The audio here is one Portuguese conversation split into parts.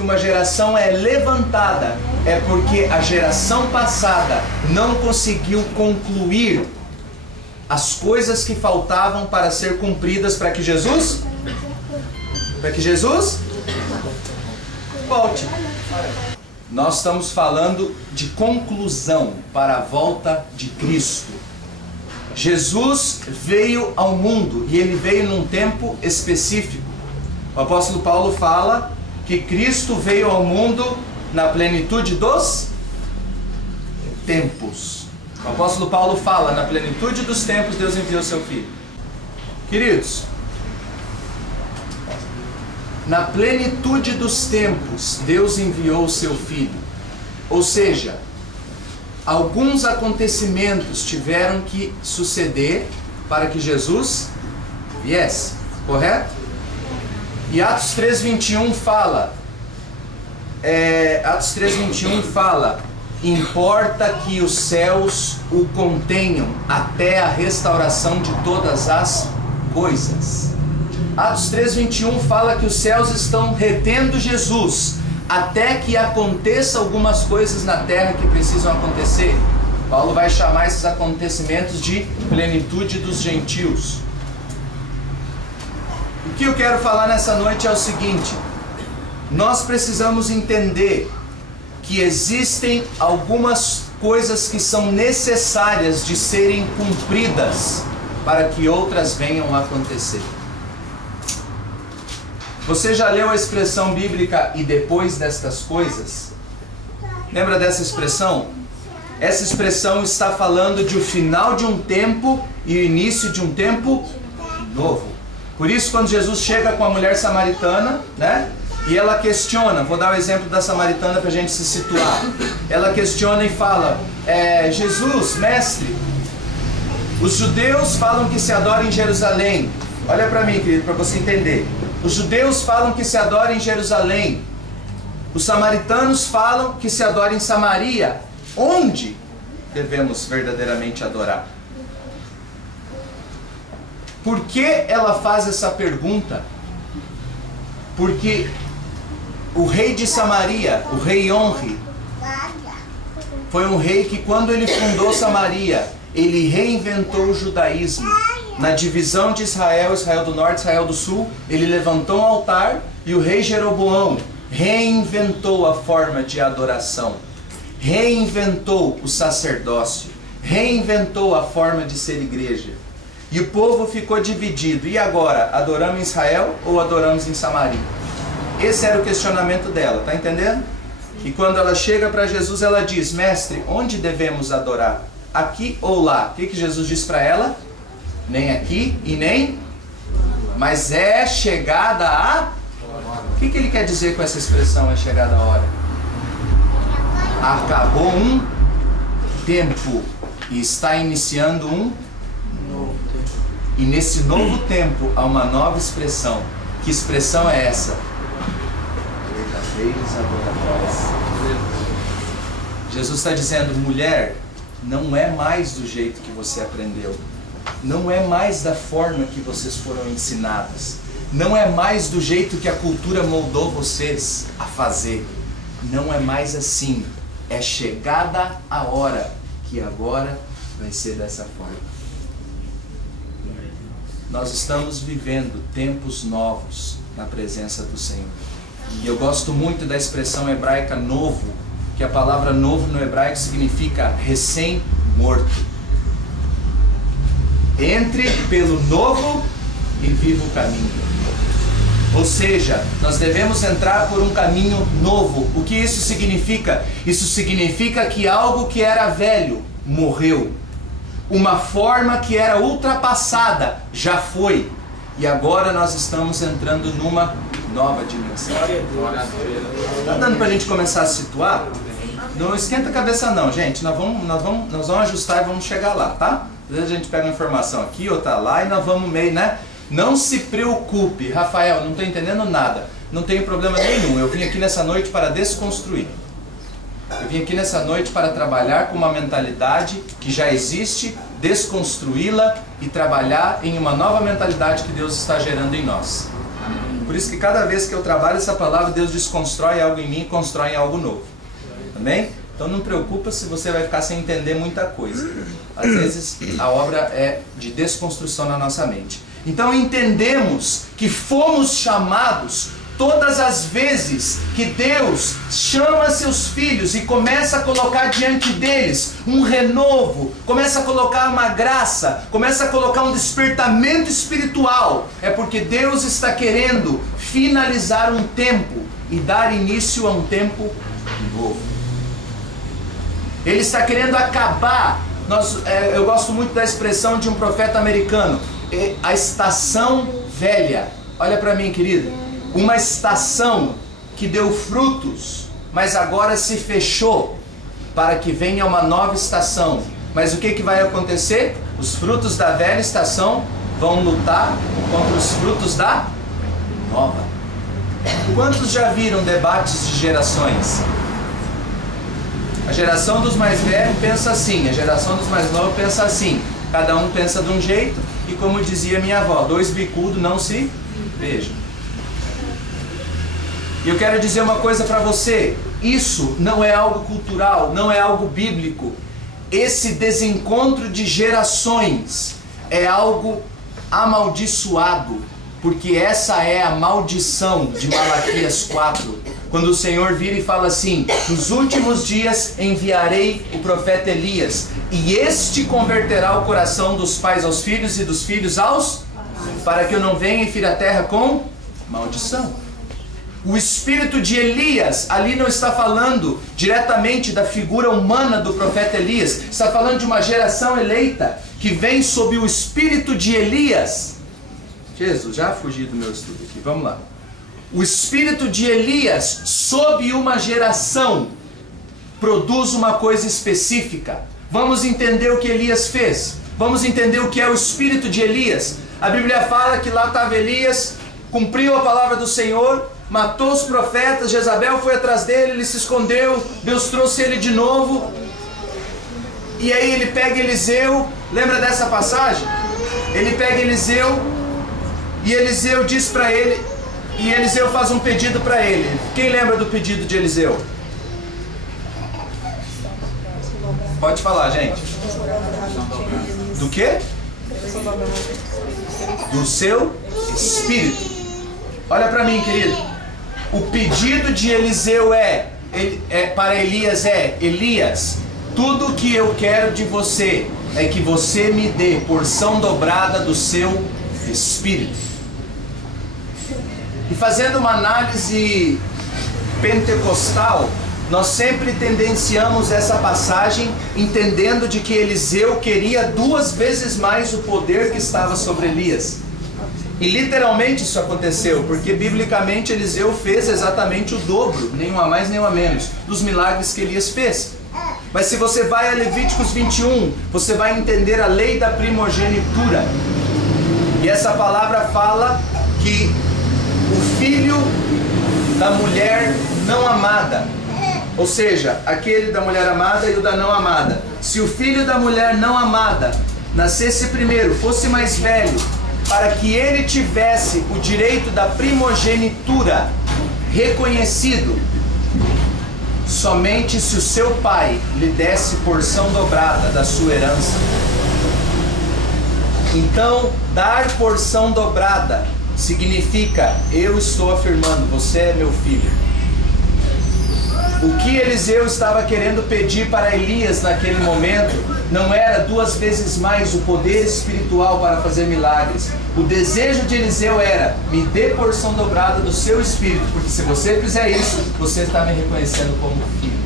que uma geração é levantada, é porque a geração passada não conseguiu concluir as coisas que faltavam para ser cumpridas para que Jesus volte. Nós estamos falando de conclusão para a volta de Cristo. Jesus veio ao mundo e ele veio num tempo específico. O apóstolo Paulo fala que Cristo veio ao mundo na plenitude dos tempos. O apóstolo Paulo fala, na plenitude dos tempos Deus enviou seu Filho. Queridos, na plenitude dos tempos Deus enviou o seu Filho. Ou seja, alguns acontecimentos tiveram que suceder para que Jesus viesse, correto? E Atos 3:21 fala, importa que os céus o contenham até a restauração de todas as coisas. Atos 3:21 fala que os céus estão retendo Jesus até que aconteça algumas coisas na terra que precisam acontecer. Paulo vai chamar esses acontecimentos de plenitude dos gentios. O que eu quero falar nessa noite é o seguinte: nós precisamos entender que existem algumas coisas que são necessárias de serem cumpridas para que outras venham a acontecer. Você já leu a expressão bíblica "e depois destas coisas"? Lembra dessa expressão? Essa expressão está falando de o final de um tempo e o início de um tempo novo. Por isso, quando Jesus chega com a mulher samaritana, né? E ela questiona, vou dar o exemplo da samaritana para a gente se situar. Ela questiona e fala, Jesus, mestre, os judeus falam que se adora em Jerusalém. Olha para mim, querido, para você entender. Os judeus falam que se adora em Jerusalém. Os samaritanos falam que se adora em Samaria. Onde devemos verdadeiramente adorar? Por que ela faz essa pergunta? Porque o rei de Samaria, o rei Onri, foi um rei que, quando ele fundou Samaria, ele reinventou o judaísmo. Na divisão de Israel, Israel do Norte, Israel do Sul, ele levantou um altar e o rei Jeroboão reinventou a forma de adoração, reinventou o sacerdócio, reinventou a forma de ser igreja. E o povo ficou dividido. E agora, adoramos em Israel ou adoramos em Samaria? Esse era o questionamento dela, tá entendendo? E quando ela chega para Jesus, ela diz, mestre, onde devemos adorar? Aqui ou lá? O que Jesus diz para ela? Nem aqui e nem... Mas é chegada a... O que ele quer dizer com essa expressão, é chegada a hora? Acabou um tempo e está iniciando um novo tempo. E nesse novo tempo há uma nova expressão. Que expressão é essa? Verdadeiros adoradores. Jesus está dizendo, mulher, não é mais do jeito que você aprendeu. Não é mais da forma que vocês foram ensinadas. Não é mais do jeito que a cultura moldou vocês a fazer. Não é mais assim. É chegada a hora que agora vai ser dessa forma. Nós estamos vivendo tempos novos na presença do Senhor. E eu gosto muito da expressão hebraica novo, que a palavra novo no hebraico significa recém-morto. Entre pelo novo e viva o caminho. Ou seja, nós devemos entrar por um caminho novo. O que isso significa? Isso significa que algo que era velho morreu. Uma forma que era ultrapassada já foi. E agora nós estamos entrando numa nova dimensão. Está dando para a gente começar a situar? Não esquenta a cabeça não, gente. Nós vamos ajustar e vamos chegar lá, tá? Às vezes a gente pega uma informação aqui, outra lá, e nós vamos meio, né? Não se preocupe, Rafael, não estou entendendo nada. Não tenho problema nenhum. Eu vim aqui nessa noite para desconstruir. Eu vim aqui nessa noite para trabalhar com uma mentalidade que já existe, desconstruí-la e trabalhar em uma nova mentalidade que Deus está gerando em nós. Por isso que cada vez que eu trabalho essa palavra, Deus desconstrói algo em mim e constrói algo novo. Amém? Então não preocupa se você vai ficar sem entender muita coisa. Às vezes a obra é de desconstrução na nossa mente. Então entendemos que fomos chamados todas as vezes que Deus chama seus filhos e começa a colocar diante deles um renovo, começa a colocar uma graça, começa a colocar um despertamento espiritual, é porque Deus está querendo finalizar um tempo e dar início a um tempo novo. Ele está querendo acabar. Eu gosto muito da expressão de um profeta americano, a estação velha. Olha para mim, querido. Uma estação que deu frutos, mas agora se fechou para que venha uma nova estação. Mas o que vai acontecer? Os frutos da velha estação vão lutar contra os frutos da nova. Quantos já viram debates de gerações? A geração dos mais velhos pensa assim, a geração dos mais novos pensa assim. Cada um pensa de um jeito e, como dizia minha avó, dois bicudos não se beijam. E eu quero dizer uma coisa para você, isso não é algo cultural, não é algo bíblico. Esse desencontro de gerações é algo amaldiçoado, porque essa é a maldição de Malaquias 4, quando o Senhor vira e fala assim: nos últimos dias enviarei o profeta Elias, e este converterá o coração dos pais aos filhos e dos filhos aos, para que eu não venha e fira a terra com maldição. O espírito de Elias ali não está falando diretamente da figura humana do profeta Elias, está falando de uma geração eleita que vem sob o espírito de Elias. Jesus, já fugi do meu estudo aqui, vamos lá. O espírito de Elias sob uma geração produz uma coisa específica. Vamos entender o que Elias fez, vamos entender o que é o espírito de Elias. A Bíblia fala que lá estava Elias, cumpriu a palavra do Senhor, matou os profetas, Jezabel foi atrás dele, ele se escondeu, Deus trouxe ele de novo, e aí ele pega Eliseu, lembra dessa passagem? Ele pega Eliseu, e Eliseu diz para ele, e Eliseu faz um pedido para ele. Quem lembra do pedido de Eliseu? Pode falar, gente. Do quê? Do seu espírito. Olha para mim, querido. O pedido de Eliseu para Elias Elias, tudo que eu quero de você é que você me dê porção dobrada do seu espírito. E fazendo uma análise pentecostal, nós sempre tendenciamos essa passagem entendendo de que Eliseu queria 2 vezes mais o poder que estava sobre Elias. E literalmente isso aconteceu, porque biblicamente Eliseu fez exatamente o dobro, nenhum a mais, nenhum a menos, dos milagres que Elias fez. Mas se você vai a Levíticos 21, você vai entender a lei da primogenitura. E essa palavra fala que o filho da mulher não amada, ou seja, aquele da mulher amada e o da não amada, se o filho da mulher não amada nascesse primeiro, fosse mais velho, para que ele tivesse o direito da primogenitura reconhecido, somente se o seu pai lhe desse porção dobrada da sua herança. Então, dar porção dobrada significa: eu estou afirmando, você é meu filho. O que Eliseu estava querendo pedir para Elias naquele momento não era 2 vezes mais o poder espiritual para fazer milagres. O desejo de Eliseu era: me dê porção dobrada do seu espírito, porque se você fizer isso, você está me reconhecendo como filho.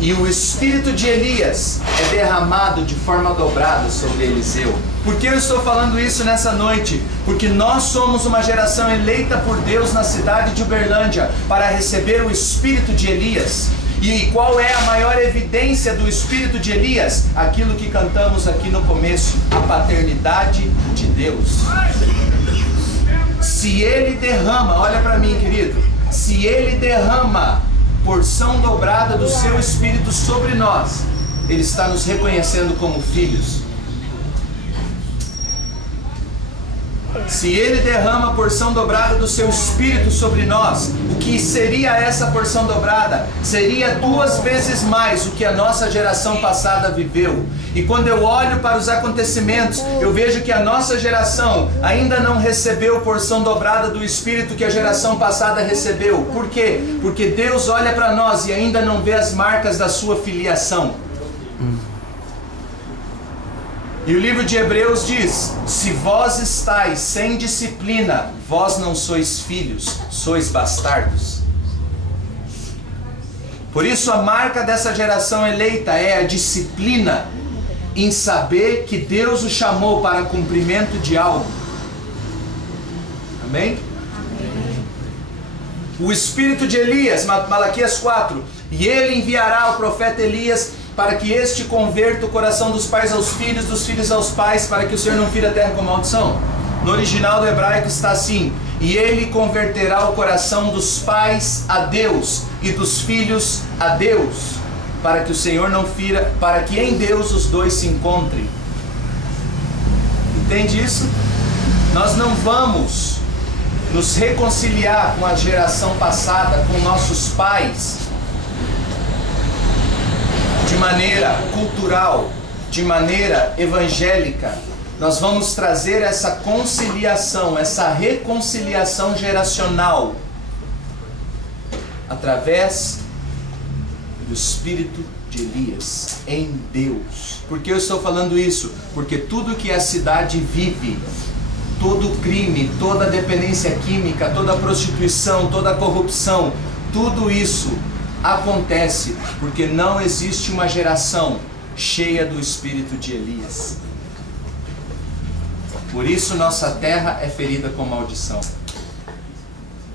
E o espírito de Elias é derramado de forma dobrada sobre Eliseu. Por que eu estou falando isso nessa noite? Porque nós somos uma geração eleita por Deus na cidade de Uberlândia para receber o espírito de Elias. E qual é a maior evidência do espírito de Elias? Aquilo que cantamos aqui no começo: a paternidade de Deus. Se ele derrama, olha para mim, querido, se ele derrama porção dobrada do seu espírito sobre nós, ele está nos reconhecendo como filhos. Se Ele derrama a porção dobrada do seu Espírito sobre nós, o que seria essa porção dobrada? Seria 2 vezes mais o que a nossa geração passada viveu. E quando eu olho para os acontecimentos, eu vejo que a nossa geração ainda não recebeu porção dobrada do Espírito que a geração passada recebeu. Por quê? Porque Deus olha para nós e ainda não vê as marcas da sua filiação. E o livro de Hebreus diz: se vós estáis sem disciplina, vós não sois filhos, sois bastardos. Por isso a marca dessa geração eleita é a disciplina em saber que Deus o chamou para cumprimento de algo. Amém? Amém. O espírito de Elias, Malaquias 4, e ele enviará o profeta Elias para que este converta o coração dos pais aos filhos, dos filhos aos pais, para que o Senhor não fira a terra com maldição. No original do hebraico está assim: e ele converterá o coração dos pais a Deus e dos filhos a Deus, para que o Senhor não fira, para que em Deus os dois se encontrem. Entende isso? Nós não vamos nos reconciliar com a geração passada, com nossos pais, de maneira cultural, de maneira evangélica. Nós vamos trazer essa conciliação, essa reconciliação geracional através do espírito de Elias em Deus. Por que eu estou falando isso? Porque tudo que a cidade vive, todo crime, toda dependência química, toda prostituição, toda corrupção, tudo isso acontece porque não existe uma geração cheia do espírito de Elias. Por isso nossa terra é ferida com maldição.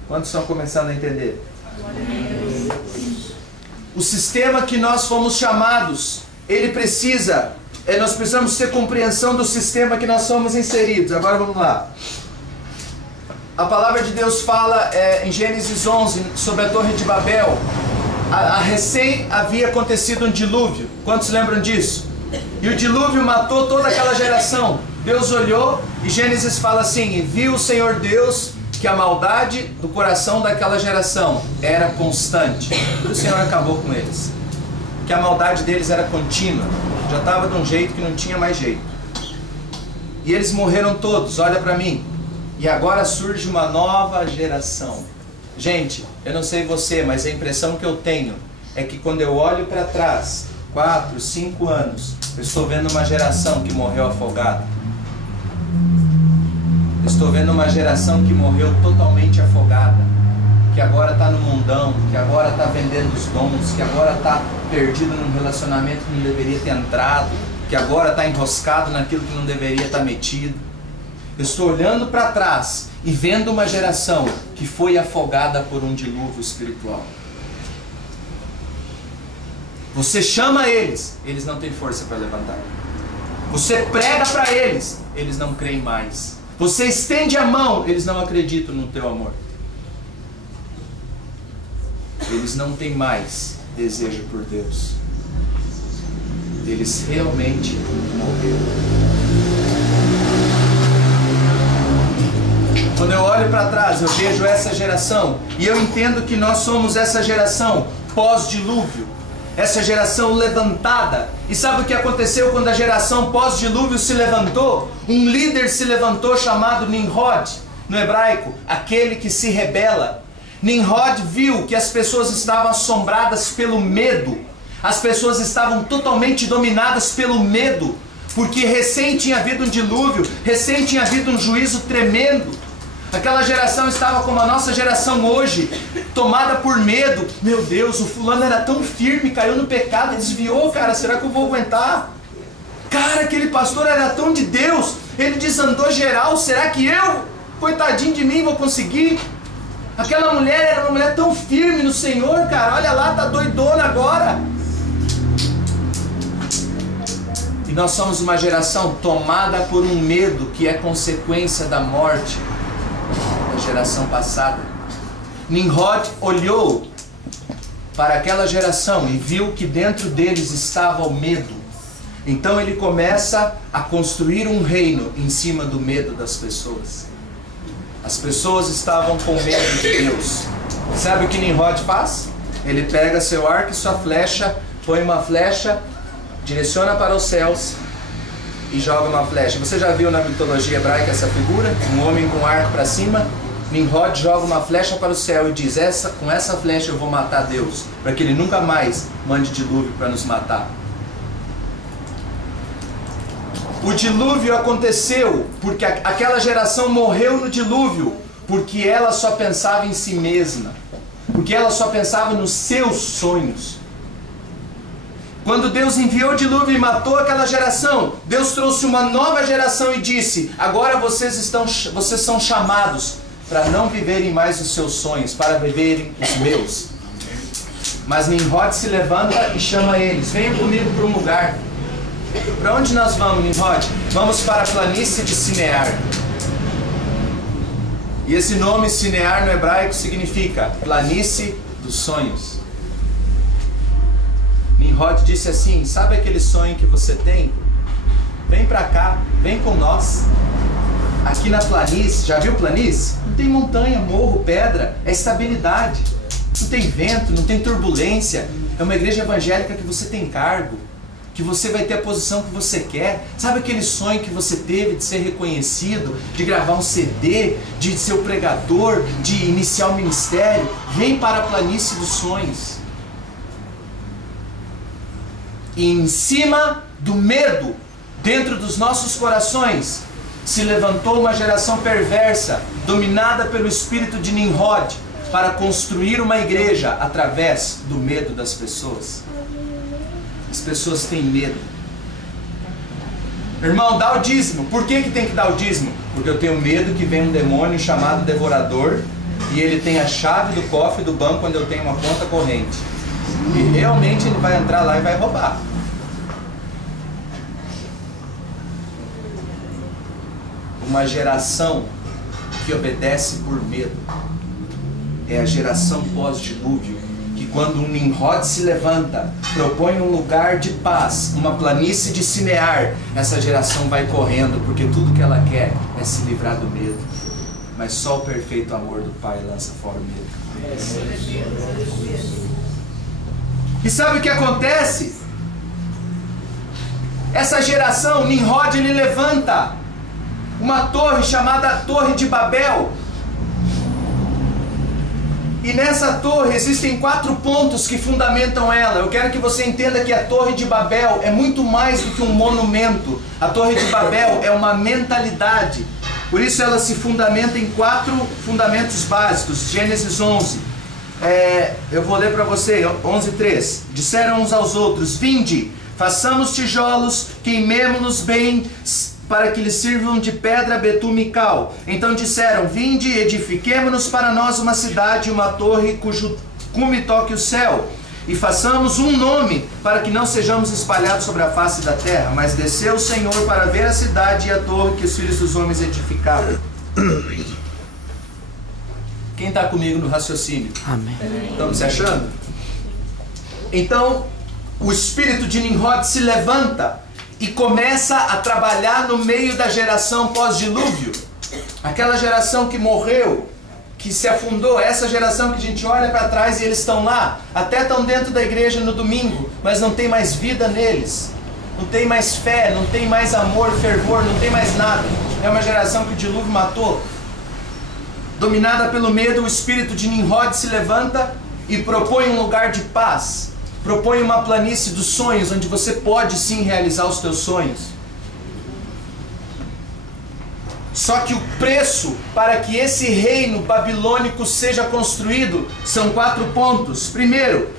Quantos estão começando a entender? O sistema que nós fomos chamados, ele precisa, nós precisamos ter compreensão do sistema que nós somos inseridos. Agora vamos lá. A palavra de Deus fala em Gênesis 11 sobre a Torre de Babel. Recém havia acontecido um dilúvio. Quantos lembram disso? E o dilúvio matou toda aquela geração. Deus olhou e Gênesis fala assim: e viu o Senhor Deus que a maldade do coração daquela geração era constante. E o Senhor acabou com eles. Que a maldade deles era contínua. Já estava de um jeito que não tinha mais jeito. E eles morreram todos, olha para mim. E agora surge uma nova geração. Gente, eu não sei você, mas a impressão que eu tenho é que quando eu olho para trás, 4, 5 anos, eu estou vendo uma geração que morreu afogada. Eu estou vendo uma geração que morreu totalmente afogada, que agora está no mundão, que agora está vendendo os dons, que agora está perdido num relacionamento que não deveria ter entrado, que agora está enroscado naquilo que não deveria estar metido. Eu estou olhando para trás e vendo uma geração que foi afogada por um dilúvio espiritual. Você chama eles, eles não têm força para levantar. Você prega para eles, eles não creem mais. Você estende a mão, eles não acreditam no teu amor. Eles não têm mais desejo por Deus. Eles realmente morreram. Quando eu olho para trás, eu vejo essa geração e eu entendo que nós somos essa geração pós-dilúvio, essa geração levantada. E sabe o que aconteceu quando a geração pós-dilúvio se levantou? Um líder se levantou chamado Nimrod, no hebraico, aquele que se rebela. Nimrod viu que as pessoas estavam assombradas pelo medo, as pessoas estavam totalmente dominadas pelo medo, porque recém tinha havido um dilúvio, recém tinha havido um juízo tremendo. Aquela geração estava como a nossa geração hoje, tomada por medo. Meu Deus, o fulano era tão firme, caiu no pecado e desviou, cara, será que eu vou aguentar? Cara, aquele pastor era tão de Deus, ele desandou geral, será que eu, coitadinho de mim, vou conseguir? Aquela mulher era uma mulher tão firme no Senhor, cara, olha lá, tá doidona agora. E nós somos uma geração tomada por um medo que é consequência da morte da geração passada. Nimrod olhou para aquela geração e viu que dentro deles estava o medo. Então ele começa a construir um reino em cima do medo das pessoas. As pessoas estavam com medo de Deus. Sabe o que Nimrod faz? Ele pega seu arco e sua flecha, põe uma flecha, direciona para os céus e joga uma flecha. Você já viu na mitologia hebraica essa figura? Um homem com um arco para cima. Nimrod joga uma flecha para o céu e diz: com essa flecha eu vou matar Deus, para que ele nunca mais mande dilúvio para nos matar. O dilúvio aconteceu porque aquela geração morreu no dilúvio, porque ela só pensava em si mesma, porque ela só pensava nos seus sonhos. Quando Deus enviou o dilúvio e matou aquela geração, Deus trouxe uma nova geração e disse: agora vocês são chamados para não viverem mais os seus sonhos, para viverem os meus. Mas Nimrod se levanta e chama eles: venham comigo para um lugar. Para onde nós vamos, Nimrod? Vamos para a planície de Sinear. E esse nome Sinear no hebraico significa planície dos sonhos. Nimrod disse assim: sabe aquele sonho que você tem? Vem para cá, vem com nós. Aqui na planície, já viu planície? Não tem montanha, morro, pedra, é estabilidade. Não tem vento, não tem turbulência. É uma igreja evangélica que você tem cargo, que você vai ter a posição que você quer. Sabe aquele sonho que você teve de ser reconhecido, de gravar um CD, de ser o pregador, de iniciar o ministério? Vem para a planície dos sonhos. E em cima do medo, dentro dos nossos corações, se levantou uma geração perversa, dominada pelo espírito de Nimrod, para construir uma igreja através do medo das pessoas. As pessoas têm medo. Irmão, dá o dízimo. Por que tem que dar o dízimo? Porque eu tenho medo que venha um demônio chamado devorador e ele tem a chave do cofre do banco onde eu tenho uma conta corrente. E realmente ele vai entrar lá e vai roubar. Uma geração que obedece por medo é a geração pós-dilúvio, que quando um Nimrod se levanta, propõe um lugar de paz, uma planície de Sinear, essa geração vai correndo, porque tudo que ela quer é se livrar do medo. Mas só o perfeito amor do Pai lança fora o medo. E sabe o que acontece? Essa geração, Nimrod, ele levanta uma torre chamada Torre de Babel. E nessa torre existem 4 pontos que fundamentam ela. Eu quero que você entenda que a Torre de Babel é muito mais do que um monumento. A Torre de Babel é uma mentalidade. Por isso ela se fundamenta em 4 fundamentos básicos. Gênesis 11. Eu vou ler para você, 11:3. Disseram uns aos outros: vinde, façamos tijolos, queimemo-los bem, para que lhes sirvam de pedra, betume e cal. Então disseram: vinde, edifiquemo-nos para nós uma cidade e uma torre cujo cume toque o céu, e façamos um nome, para que não sejamos espalhados sobre a face da terra. Mas desceu o Senhor para ver a cidade e a torre que os filhos dos homens edificaram. Quem está comigo no raciocínio? Amém. Estamos se achando? Então, o espírito de Nimrod se levanta e começa a trabalhar no meio da geração pós-dilúvio. Aquela geração que morreu, que se afundou, essa geração que a gente olha para trás e eles estão lá, até estão dentro da igreja no domingo, mas não tem mais vida neles, não tem mais fé, não tem mais amor, fervor, não tem mais nada. É uma geração que o dilúvio matou. Dominada pelo medo, o espírito de Nimrod se levanta e propõe um lugar de paz. Propõe uma planície dos sonhos, onde você pode sim realizar os teus sonhos. Só que o preço para que esse reino babilônico seja construído são 4 pontos. Primeiro,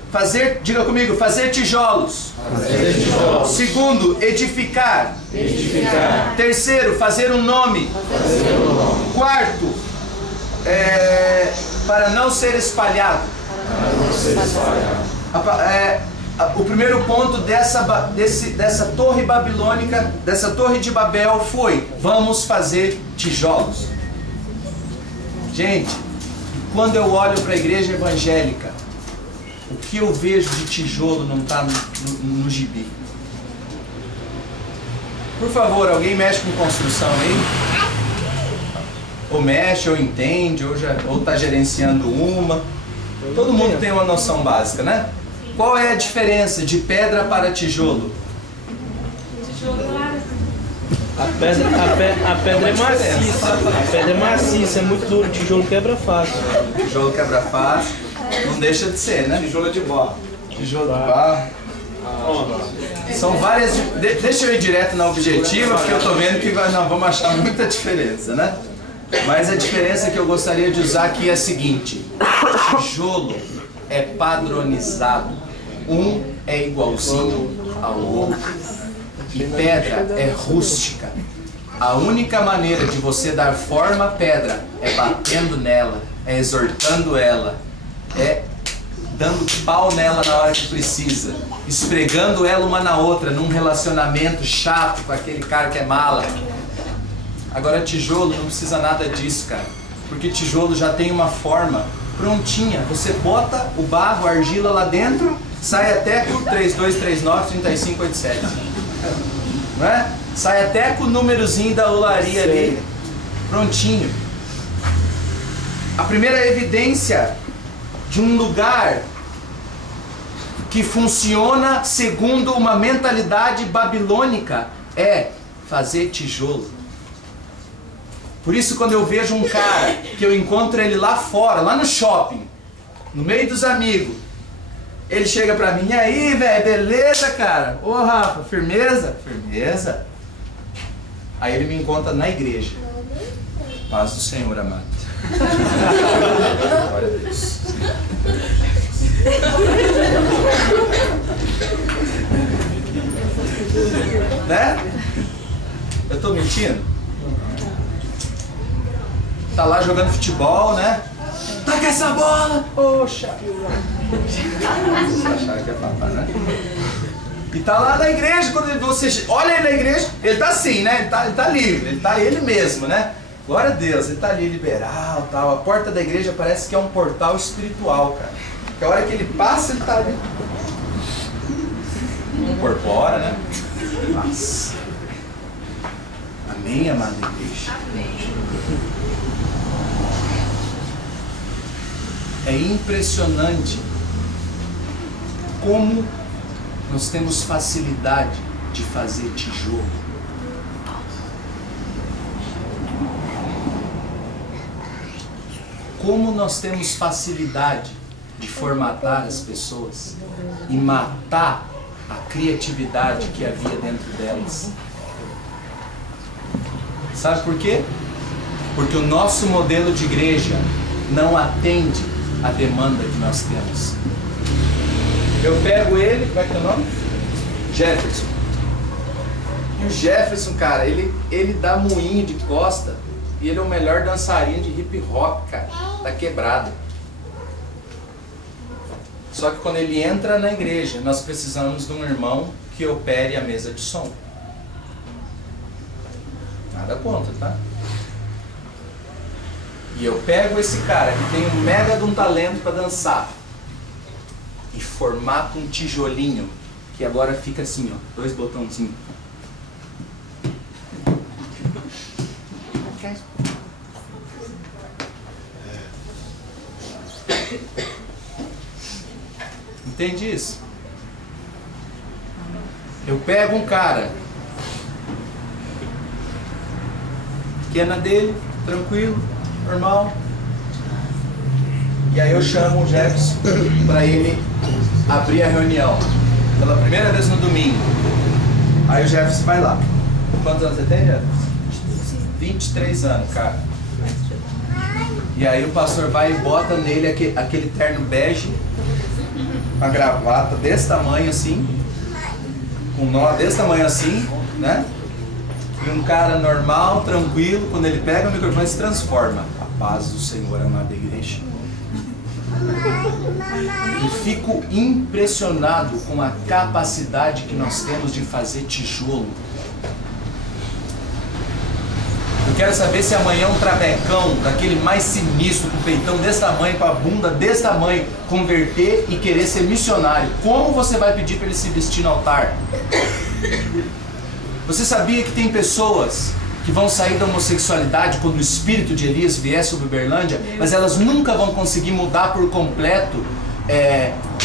diga comigo, fazer tijolos. Fazer tijolos. Segundo, edificar. Edificar. Terceiro, fazer um nome. Fazer um nome. Quarto, para não ser espalhado. Para não ser espalhado. O primeiro ponto dessa torre babilônica, dessa torre de Babel foi: vamos fazer tijolos. Gente, quando eu olho para a igreja evangélica, o que eu vejo de tijolo não está no gibi. Por favor, alguém mexe com construção aí? ou mexe, ou entende, ou tá gerenciando uma. Todo mundo tem uma noção básica, né? Qual é a diferença de pedra para tijolo? A pedra é maciça. A pedra é maciça, é muito duro. O tijolo quebra fácil. Tijolo quebra fácil. Não deixa de ser, né? Tijolo de barro. Tijolo de barro. São várias. Deixa eu ir direto na objetiva, porque eu tô vendo que nós vamos achar muita diferença, né? Mas a diferença que eu gostaria de usar aqui é a seguinte: tijolo é padronizado, um é igualzinho ao outro. E pedra é rústica. A única maneira de você dar forma à pedra é batendo nela, é exortando ela, é dando pau nela na hora que precisa, esfregando ela uma na outra num relacionamento chato com aquele cara que é mala. Agora tijolo não precisa nada disso, cara, porque tijolo já tem uma forma prontinha. Você bota o barro, a argila lá dentro, sai até com 3239 3587. Não é? Sai até com o númerozinho da olaria ali, prontinho. A primeira evidência de um lugar que funciona segundo uma mentalidade babilônica é fazer tijolo. Por isso, quando eu vejo um cara que eu encontro ele lá fora, lá no shopping, no meio dos amigos, ele chega pra mim: e aí, velho, beleza, cara? Ô, Rafa, firmeza? Firmeza. Aí ele me encontra na igreja. Paz do Senhor, amado. Glória a Deus. Né? Eu tô mentindo? Tá lá jogando futebol, né? Taca essa bola! Poxa! Vocês acharam que é papai, né? E tá lá na igreja, quando você olha ele na igreja, ele tá assim, né? Ele tá livre, ele tá ele mesmo, né? Glória a Deus, ele tá ali liberal, tal. A porta da igreja parece que é um portal espiritual, cara. Porque a hora que ele passa, ele tá ali. Incorpora, né? Paz. Amém, amada igreja? É impressionante como nós temos facilidade de fazer tijolo. Como nós temos facilidade de formatar as pessoas e matar a criatividade que havia dentro delas. Sabe por quê? Porque o nosso modelo de igreja não atende a demanda que nós temos. Eu pego ele, como é que é o nome? Jefferson. E o Jefferson, cara, ele dá moinho de costa e ele é o melhor dançarino de hip hop, cara, da quebrada. Só que quando ele entra na igreja, nós precisamos de um irmão que opere a mesa de som. Nada contra, tá? E eu pego esse cara que tem um mega de um talento para dançar e formato um tijolinho que agora fica assim, ó, 2 botãozinhos. Entende isso? Eu pego um cara que é na dele, tranquilo, normal. E aí eu chamo o Jefferson para ele abrir a reunião pela primeira vez no domingo. Aí o Jefferson vai lá. Quantos anos você tem, Jefferson? 23 anos, cara. E aí o pastor vai e bota nele aquele terno bege, uma gravata desse tamanho assim, com nó desse tamanho assim, né? E um cara normal, tranquilo, quando ele pega o microfone, se transforma. A paz do Senhor, amada igreja. E fico impressionado com a capacidade que nós temos de fazer tijolo. Eu quero saber se amanhã um travecão, daquele mais sinistro, com o peitão desse tamanho, com a bunda desse tamanho, converter e querer ser missionário. Como você vai pedir para ele se vestir no altar? Você sabia que tem pessoas que vão sair da homossexualidade quando o espírito de Elias vier sobre Uberlândia, mas elas nunca vão conseguir mudar por completo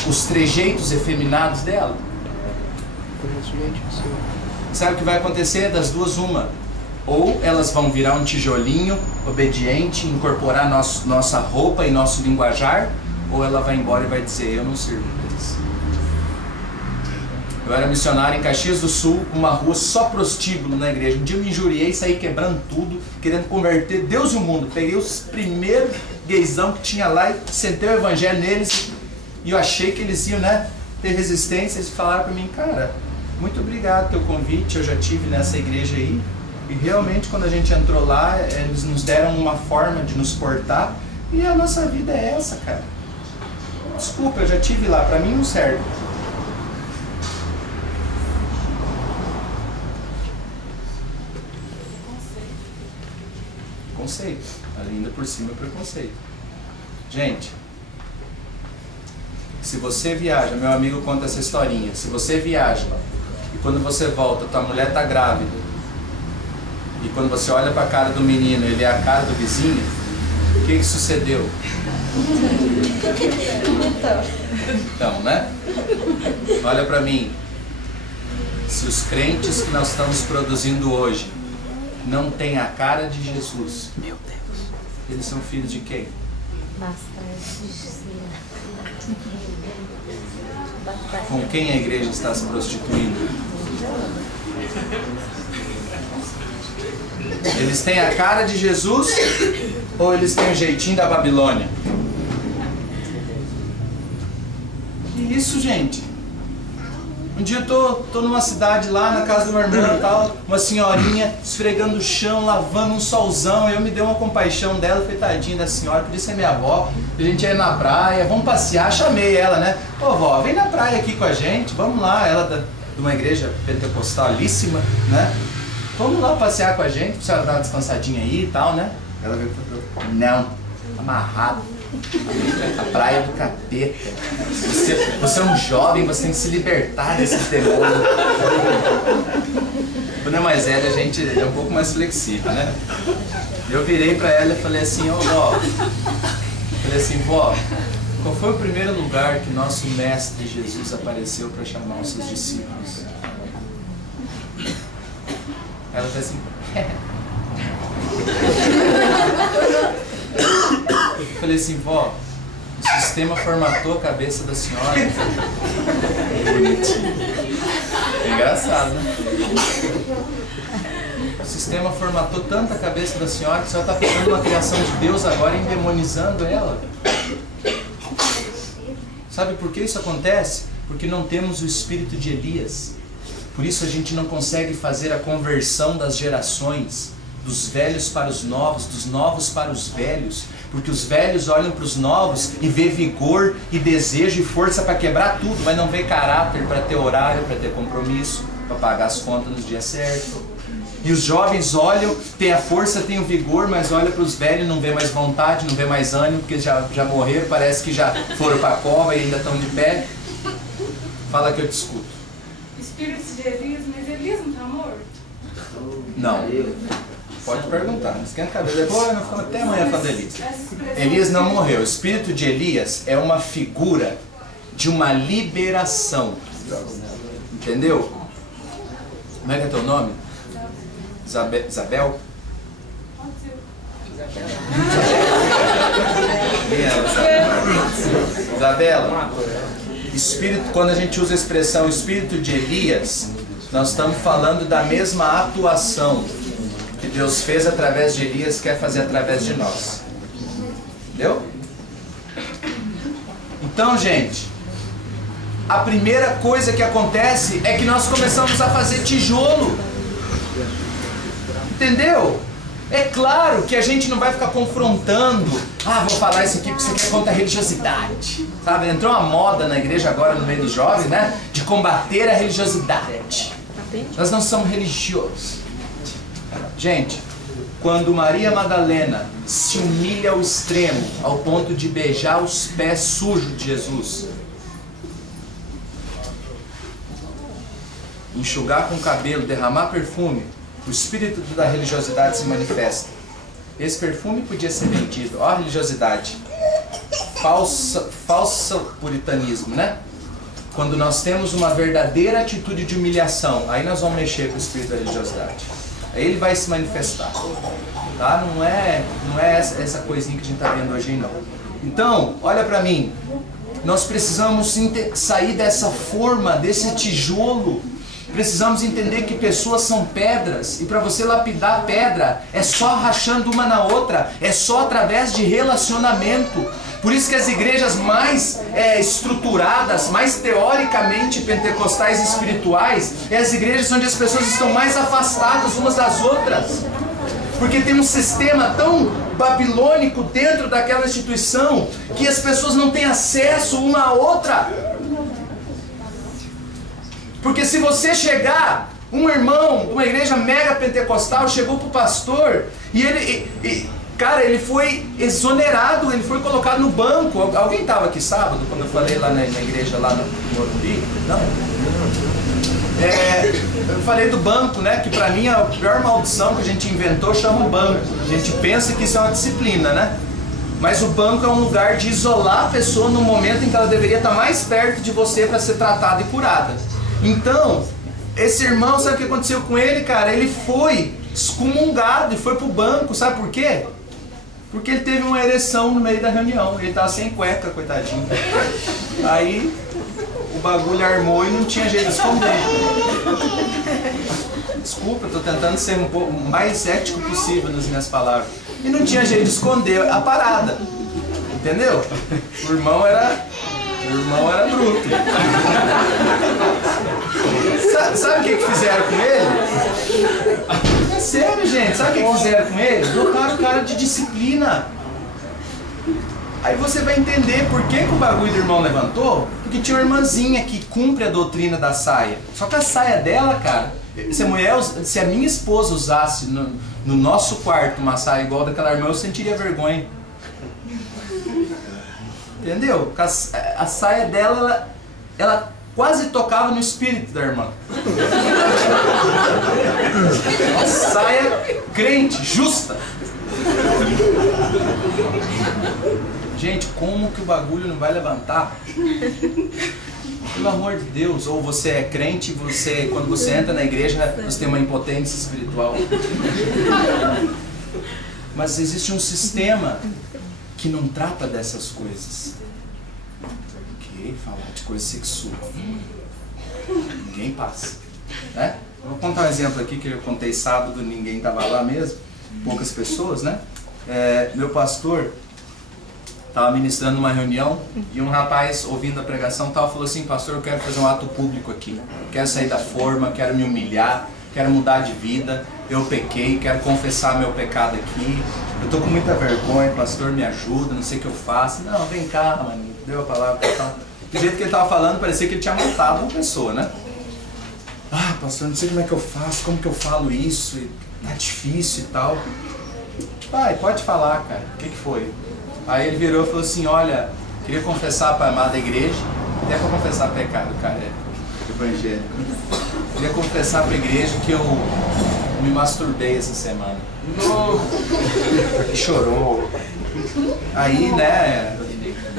os trejeitos efeminados dela. Sabe o que vai acontecer? Das duas, uma. Ou elas vão virar um tijolinho obediente, incorporar nossa roupa e nosso linguajar, ou ela vai embora e vai dizer, eu não sirvo para isso. Eu era missionário em Caxias do Sul, uma rua só prostíbulo na igreja. Um dia eu me injuriei, saí quebrando tudo, querendo converter Deus e o mundo. Peguei os primeiros gaysão que tinha lá e sentei o evangelho neles. E eu achei que eles iam, ter resistência. Eles falaram para mim, cara, muito obrigado pelo convite, eu já tive nessa igreja aí. E realmente quando a gente entrou lá, eles nos deram uma forma de nos portar. E a nossa vida é essa, cara. Desculpa, eu já tive lá, para mim não serve. Preconceito, ainda por cima preconceito. Gente, se você viaja, meu amigo conta essa historinha, se você viaja e quando você volta, tua mulher tá grávida e quando você olha para a cara do menino, ele é a cara do vizinho, o que sucedeu? Então, né? Olha para mim, se os crentes que nós estamos produzindo hoje não tem a cara de Jesus, meu Deus, eles são filhos de quem? Com quem a igreja está se prostituindo? Eles têm a cara de Jesus ou eles têm o jeitinho da Babilônia? Que isso, gente? Um dia eu tô numa cidade lá, na casa do meu irmão e tal, uma senhorinha esfregando o chão, lavando um solzão, eu me dei uma compaixão dela, falei, tadinha da senhora, podia ser minha avó, a gente ia na praia, vamos passear, chamei ela, né? Ô vó, vem na praia aqui com a gente, vamos lá, ela de uma igreja pentecostalíssima, né? Vamos lá passear com a gente, pra senhora dar uma descansadinha aí e tal, né? Ela veio e falou, não, amarrado. A praia do capeta. Você é um jovem, você tem que se libertar desses demônios. Quando é mais velha, a gente é um pouco mais flexível, né? Eu virei pra ela e falei assim, vó, qual foi o primeiro lugar que nosso mestre Jesus apareceu para chamar os seus discípulos? Ela falou assim, eu falei assim, vó, o sistema formatou a cabeça da senhora. É engraçado, né? O sistema formatou tanto a cabeça da senhora que a senhora está pegando uma criação de Deus agora e endemonizando ela. Sabe por que isso acontece? Porque não temos o espírito de Elias. Por isso a gente não consegue fazer a conversão das gerações, dos velhos para os novos, dos novos para os velhos, porque os velhos olham para os novos e vê vigor e desejo e força para quebrar tudo, mas não vê caráter para ter horário, para ter compromisso, para pagar as contas nos dias certos. E os jovens olham, tem a força, tem o vigor, mas olham para os velhos, não vê mais vontade, não vê mais ânimo, porque já morreram, parece que já foram para a cova e ainda estão de pé. Fala que eu te escuto. Espíritos de Elias, mas Elias não está morto? Não. Pode perguntar, não esquenta a cabeça. Depois nós ficamos até amanhã falando de Elias. Elias não morreu. O espírito de Elias é uma figura de uma liberação. Entendeu? Como é que é teu nome? Isabel? Isabela, espírito, quando a gente usa a expressão espírito de Elias, nós estamos falando da mesma atuação que Deus fez através de Elias, quer fazer através de nós. Entendeu? Então, gente, a primeira coisa que acontece é que nós começamos a fazer tijolo. Entendeu? É claro que a gente não vai ficar confrontando. Ah, vou falar isso aqui porque você quer contra a religiosidade. Sabe? Entrou uma moda na igreja agora, no meio dos jovens, né? De combater a religiosidade. Nós não somos religiosos. Gente, quando Maria Madalena se humilha ao extremo, ao ponto de beijar os pés sujos de Jesus, enxugar com o cabelo, derramar perfume, O espírito da religiosidade se manifesta. Esse perfume podia ser vendido. Ó a religiosidade. Falso puritanismo, né? Quando nós temos uma verdadeira atitude de humilhação, aí nós vamos mexer com o espírito da religiosidade. Aí ele vai se manifestar. Tá? Não é essa coisinha que a gente está vendo hoje, não. Então, olha para mim. Nós precisamos sair dessa forma, desse tijolo. Precisamos entender que pessoas são pedras. E para você lapidar pedra, é só rachando uma na outra. É só através de relacionamento. Por isso que as igrejas mais estruturadas, mais teoricamente pentecostais e espirituais, é as igrejas onde as pessoas estão mais afastadas umas das outras. Porque tem um sistema tão babilônico dentro daquela instituição que as pessoas não têm acesso uma à outra. Porque se você chegar, um irmão de uma igreja mega pentecostal chegou para o pastor e ele... Cara, ele foi exonerado, ele foi colocado no banco. Alguém estava aqui sábado, quando eu falei lá na igreja, lá no Morumbi? Não? Eu falei do banco, né? Que pra mim a pior maldição que a gente inventou chama banco. A gente pensa que isso é uma disciplina, né? Mas o banco é um lugar de isolar a pessoa no momento em que ela deveria estar mais perto de você para ser tratada e curada. Então, esse irmão, sabe o que aconteceu com ele, cara? Ele foi excomungado e foi pro banco, sabe por quê? Porque ele teve uma ereção no meio da reunião. Ele estava sem cueca, coitadinho. Aí o bagulho armou e não tinha jeito de esconder. Desculpa, estou tentando ser um pouco mais ético possível nas minhas palavras. E não tinha jeito de esconder a parada. Entendeu? O irmão era bruto. Sabe o que fizeram com ele? É sério, gente. Sabe o que fizeram com ele? Botaram o cara de disciplina. Aí você vai entender por que o bagulho do irmão levantou. Porque tinha uma irmãzinha que cumpre a doutrina da saia. Só que a saia dela, cara, se a minha esposa usasse no nosso quarto uma saia igual daquela irmã, eu sentiria vergonha. Entendeu? A saia dela, ela quase tocava no espírito da irmã. Uma saia crente, justa. Gente, como que o bagulho não vai levantar? Pelo amor de Deus. Ou você é crente, quando você entra na igreja, você tem uma impotência espiritual. Mas existe um sistema que não trata dessas coisas. Ok, falar de coisa sexual. Ninguém passa, né? Eu vou contar um exemplo aqui que eu contei sábado, ninguém estava lá mesmo, poucas pessoas, né? Meu pastor estava ministrando uma reunião e um rapaz, ouvindo a pregação, falou assim: pastor, eu quero fazer um ato público aqui, quero sair da forma, quero me humilhar, quero mudar de vida, eu pequei, quero confessar meu pecado aqui, eu estou com muita vergonha, pastor, me ajuda, não sei o que eu faço. Não, vem cá, mano, deu a palavra, tal. Do jeito que ele estava falando, parecia que ele tinha matado uma pessoa, né? Ah, pastor, não sei como é que eu faço, como que eu falo isso, tá difícil e tal. Pai, pode falar, cara, o que foi? Aí ele virou e falou assim: olha, queria confessar para a amada igreja, até para confessar pecado, cara, evangélico. Queria confessar para a igreja que eu me masturbei essa semana. E chorou. Aí, né,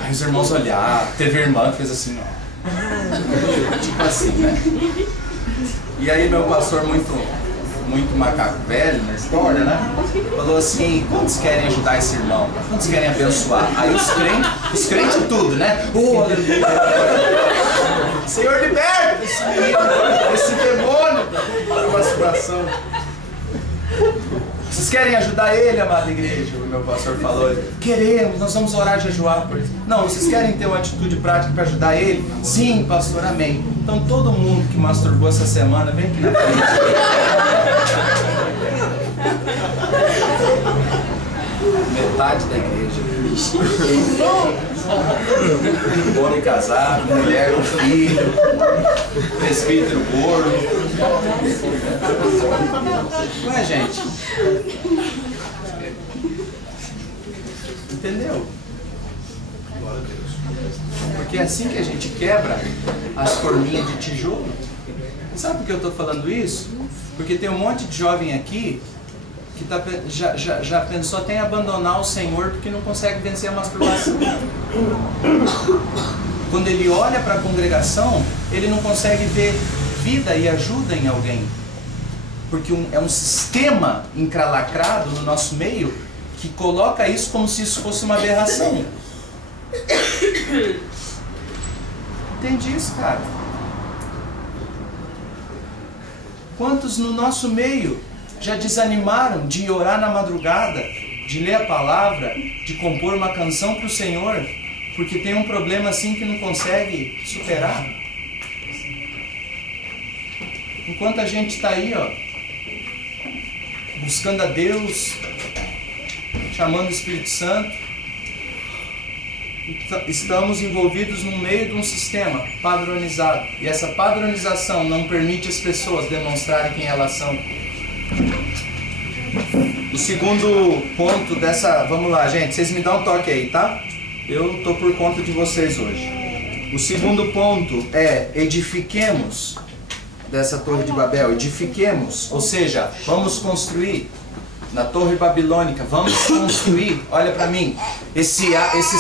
aí os irmãos olharam, teve a irmã que fez assim, ó. Tipo assim, né? E aí meu pastor, muito macaco velho na história, né? Falou assim: quantos querem ajudar esse irmão? Quantos querem abençoar? Aí os crentes tudo, né? Senhor, liberta esse menino, esse demônio da masturbação. Vocês querem ajudar ele, amada igreja? O meu pastor falou: queremos, nós vamos orar e jejuar por isso. Não, vocês querem ter uma atitude prática para ajudar ele? Sim, pastor, amém. Então todo mundo que masturbou essa semana, vem aqui na frente. Metade da igreja. Homem casado, mulher com filho, presbítero gordo. Não é, gente? Entendeu? Porque é assim que a gente quebra as forminhas de tijolo. Sabe por que eu estou falando isso? Porque tem um monte de jovem aqui que já pensou até em abandonar o Senhor porque não consegue vencer a masturbação. Quando ele olha para a congregação, ele não consegue ver vida e ajuda em alguém. Porque é um sistema encralacrado no nosso meio que coloca isso como se isso fosse uma aberração. Entende isso, cara? Quantos no nosso meio já desanimaram de orar na madrugada, de ler a palavra, de compor uma canção para o Senhor, porque tem um problema assim que não consegue superar? Enquanto a gente está aí, ó, buscando a Deus, chamando o Espírito Santo, estamos envolvidos no meio de um sistema padronizado. E essa padronização não permite as pessoas demonstrarem quem elas são. O segundo ponto dessa... Vamos lá, gente, vocês me dão um toque aí, tá? Eu estou por conta de vocês hoje. O segundo ponto é: edifiquemos dessa Torre de Babel. Edifiquemos, ou seja, vamos construir na Torre Babilônica, vamos construir. Olha para mim, esse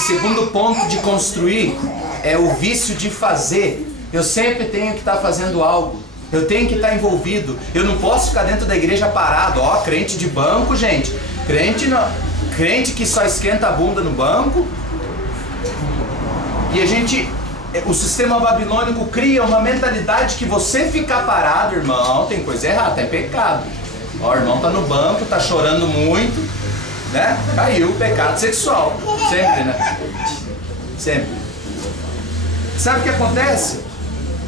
segundo ponto de construir é o vício de fazer. Eu sempre tenho que estar fazendo algo, eu tenho que estar envolvido. Eu não posso ficar dentro da igreja parado. Ó, crente de banco, gente, crente que só esquenta a bunda no banco. E o sistema babilônico cria uma mentalidade que você ficar parado, irmão, tem coisa errada, é pecado. Ó, o irmão tá no banco, tá chorando muito, né? Caiu o pecado sexual. Sempre, né? Sempre. Sabe o que acontece?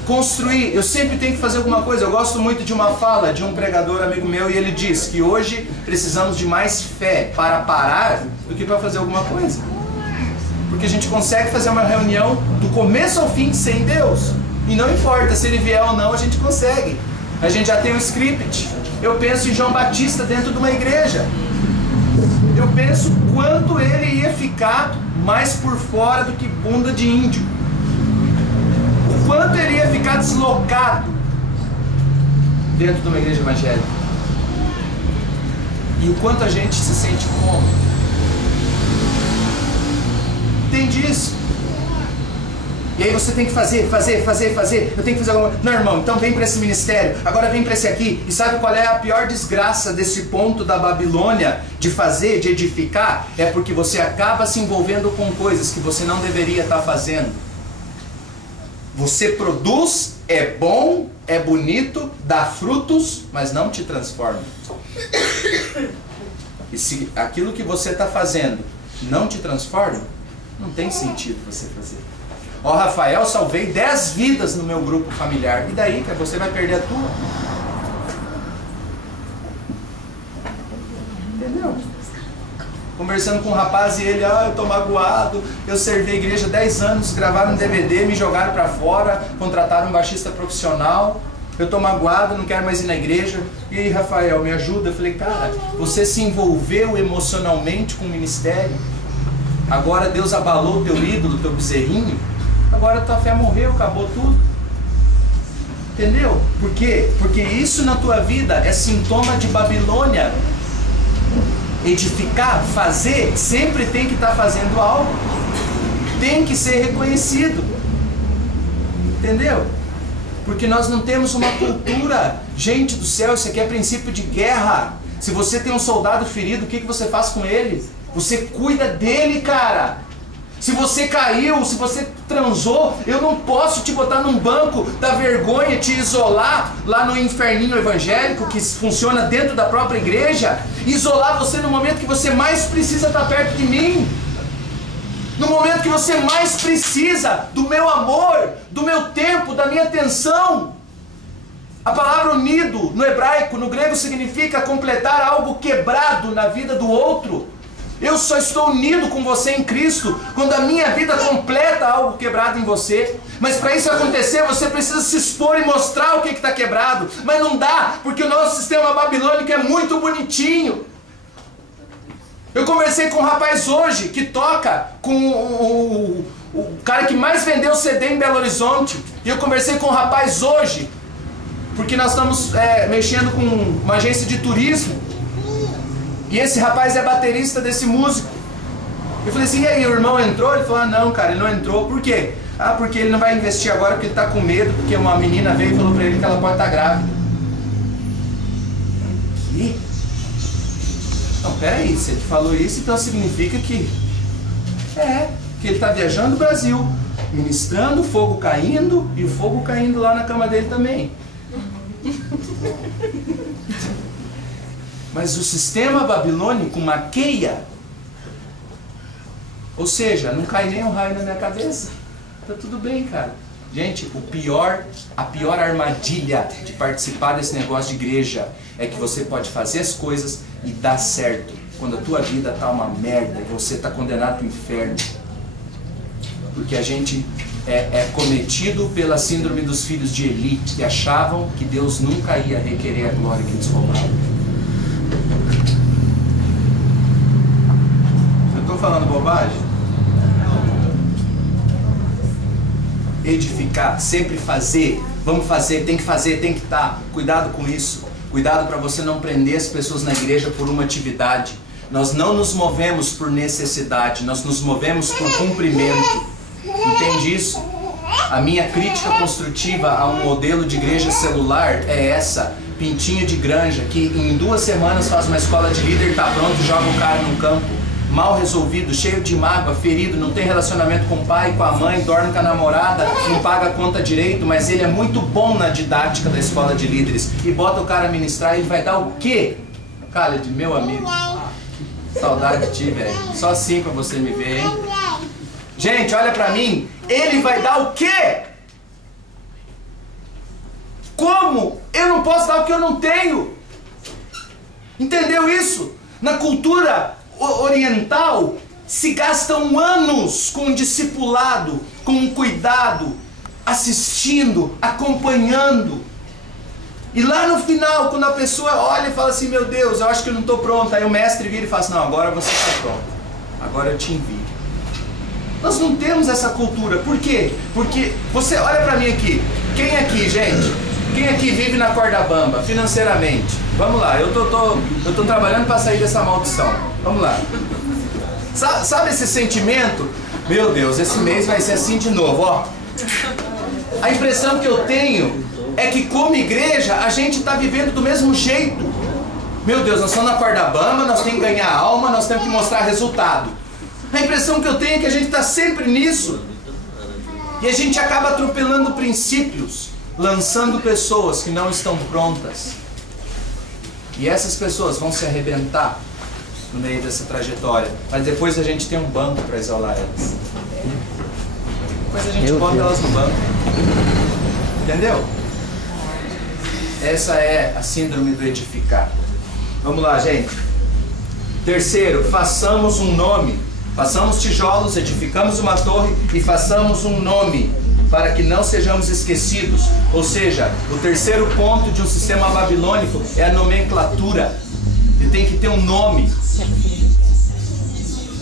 Construir. Eu sempre tenho que fazer alguma coisa. Eu gosto muito de uma fala de um pregador amigo meu, e ele diz que hoje precisamos de mais fé para parar do que para fazer alguma coisa. Porque a gente consegue fazer uma reunião do começo ao fim sem Deus. E não importa se ele vier ou não, a gente consegue. A gente já tem um script. Eu penso em João Batista dentro de uma igreja. Eu penso quanto ele ia ficar mais por fora do que bunda de índio. O quanto ele ia ficar deslocado dentro de uma igreja evangélica. E o quanto a gente se sente cômodo. Entende isso? E aí você tem que fazer. Eu tenho que fazer alguma coisa. Não, irmão, então vem para esse ministério, agora vem para esse aqui. E sabe qual é a pior desgraça desse ponto da Babilônia de fazer, de edificar? É porque você acaba se envolvendo com coisas que você não deveria estar fazendo. Você produz, é bom, é bonito, dá frutos, mas não te transforma. E se aquilo que você está fazendo não te transforma, não tem sentido você fazer. Ó, Rafael, salvei 10 vidas no meu grupo familiar. E daí, cara, você vai perder a tua? Entendeu? Conversando com um rapaz e ele, eu tô magoado, eu servi a igreja 10 anos, gravaram um DVD, me jogaram pra fora, contrataram um baixista profissional, eu tô magoado, não quero mais ir na igreja. E aí, Rafael, me ajuda? Eu falei, cara, você se envolveu emocionalmente com o ministério, agora Deus abalou o teu ídolo, o teu bezerrinho, agora tua fé morreu, acabou tudo. Entendeu? Por quê? Porque isso na tua vida é sintoma de Babilônia. Edificar, fazer, sempre tem que estar fazendo algo. Tem que ser reconhecido. Entendeu? Porque nós não temos uma cultura. Gente do céu, isso aqui é princípio de guerra. Se você tem um soldado ferido, o que você faz com ele? Você cuida dele, cara. Se você caiu, se você transou, eu não posso te botar num banco da vergonha, te isolar lá no inferninho evangélico que funciona dentro da própria igreja, isolar você no momento que você mais precisa estar perto de mim, no momento que você mais precisa do meu amor, do meu tempo, da minha atenção. A palavra unido no hebraico, no grego, significa completar algo quebrado na vida do outro. Eu só estou unido com você em Cristo quando a minha vida completa algo quebrado em você. Mas para isso acontecer, você precisa se expor e mostrar o que está quebrado. Mas não dá, porque o nosso sistema babilônico é muito bonitinho. Eu conversei com um rapaz hoje que toca com o cara que mais vendeu CD em Belo Horizonte. E eu conversei com um rapaz hoje, porque nós estamos mexendo com uma agência de turismo. E esse rapaz é baterista desse músico. Eu falei assim, e aí, o irmão entrou? Ele falou, ah não, cara, ele não entrou. Por quê? Ah, porque ele não vai investir agora porque ele está com medo, porque uma menina veio e falou para ele que ela pode estar grávida. Que? Não, peraí, se ele falou isso, então significa que que ele está viajando o Brasil, ministrando, o fogo caindo, e o fogo caindo lá na cama dele também. Mas o sistema babilônico maqueia, ou seja, não cai nem um raio na minha cabeça, tá tudo bem, cara. Gente, a pior armadilha de participar desse negócio de igreja é que você pode fazer as coisas e dar certo, quando a tua vida tá uma merda e você tá condenado para o inferno. Porque a gente é cometido pela síndrome dos filhos de Eli, que achavam que Deus nunca ia requerer a glória que eles roubavam. Eu estou falando bobagem? Edificar, sempre fazer, vamos fazer, tem que estar. Cuidado com isso. Cuidado para você não prender as pessoas na igreja por uma atividade. Nós não nos movemos por necessidade, nós nos movemos por cumprimento. Entende isso? A minha crítica construtiva a um modelo de igreja celular é essa. Pintinho de granja, que em 2 semanas faz uma escola de líder, tá pronto, joga o cara no campo. Mal resolvido, cheio de mágoa, ferido, não tem relacionamento com o pai, com a mãe, dorme com a namorada, não paga a conta direito, mas ele é muito bom na didática da escola de líderes. E bota o cara a ministrar, ele vai dar o quê? Khaled, meu amigo. Saudade de ti, velho. Só assim pra você me ver, hein? Gente, olha pra mim. Ele vai dar o quê? Como? Eu não posso dar o que eu não tenho. Entendeu isso? Na cultura oriental, se gastam anos com um discipulado, com um cuidado, assistindo, acompanhando. E lá no final, quando a pessoa olha e fala assim, meu Deus, eu acho que eu não estou pronto. Aí o mestre vira e fala assim, não, agora você está pronto. Agora eu te envio. Nós não temos essa cultura. Por quê? Porque, você olha pra mim aqui. Quem aqui, gente? Quem aqui vive na corda bamba, financeiramente? Vamos lá, eu tô trabalhando para sair dessa maldição. Vamos lá. Sabe esse sentimento? Meu Deus, esse mês vai ser assim de novo, ó. A impressão que eu tenho é que como igreja, a gente está vivendo do mesmo jeito. Meu Deus, nós estamos na corda bamba, nós temos que ganhar alma, nós temos que mostrar resultado. A impressão que eu tenho é que a gente está sempre nisso. E a gente acaba atropelando princípios, lançando pessoas que não estão prontas. E essas pessoas vão se arrebentar no meio dessa trajetória. Mas depois a gente tem um banco para isolar elas. Depois a gente bota elas no banco. Entendeu? Essa é a síndrome do edificar. Vamos lá, gente. Terceiro, façamos um nome. Façamos tijolos, edificamos uma torre e façamos um nome, para que não sejamos esquecidos. Ou seja, o terceiro ponto de um sistema babilônico é a nomenclatura. Ele tem que ter um nome.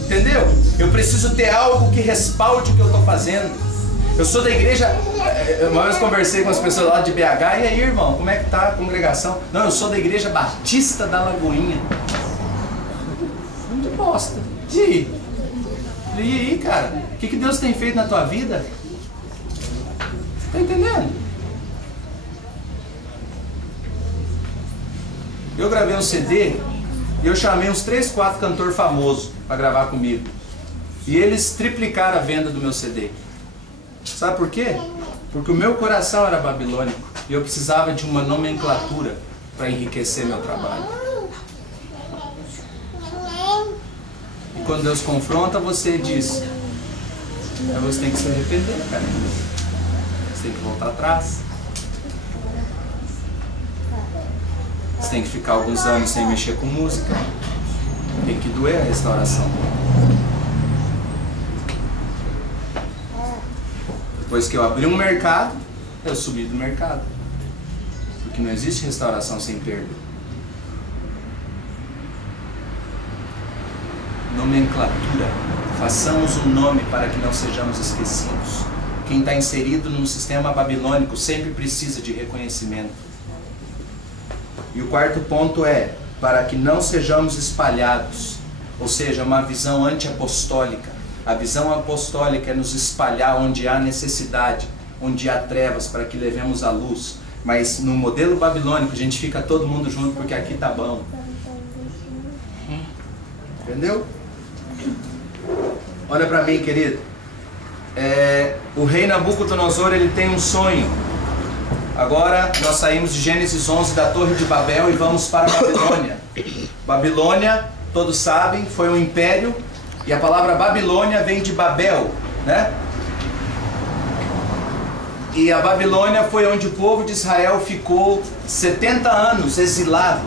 Entendeu? Eu preciso ter algo que respalde o que eu estou fazendo. Eu sou da igreja, uma vez conversei com as pessoas lá de BH, e aí, irmão, como é que tá a congregação? Não, eu sou da igreja Batista da Lagoinha. Não de bosta. E aí, cara, o que Deus tem feito na tua vida? Tá entendendo? Eu gravei um CD e eu chamei uns 3, 4 cantores famosos para gravar comigo. E eles triplicaram a venda do meu CD. Sabe por quê? Porque o meu coração era babilônico e eu precisava de uma nomenclatura para enriquecer meu trabalho. E quando Deus confronta, você diz, você tem que se arrepender, cara. Você tem que voltar atrás. Você tem que ficar alguns anos sem mexer com música. Tem que doer a restauração. Depois que eu abri um mercado, eu subi do mercado. Porque não existe restauração sem perda. Nomenclatura. Façamos um nome para que não sejamos esquecidos. Quem está inserido num sistema babilônico sempre precisa de reconhecimento. E o quarto ponto é, para que não sejamos espalhados, ou seja, uma visão anti-apostólica. A visão apostólica é nos espalhar onde há necessidade, onde há trevas, para que levemos a luz. Mas no modelo babilônico a gente fica todo mundo junto porque aqui tá bom. Entendeu? Olha para mim, querido. O rei Nabucodonosor, ele tem um sonho. Agora nós saímos de Gênesis 11 da Torre de Babel e vamos para a Babilônia. Babilônia, todos sabem, foi um império. E a palavra Babilônia vem de Babel, né? E a Babilônia foi onde o povo de Israel ficou 70 anos exilado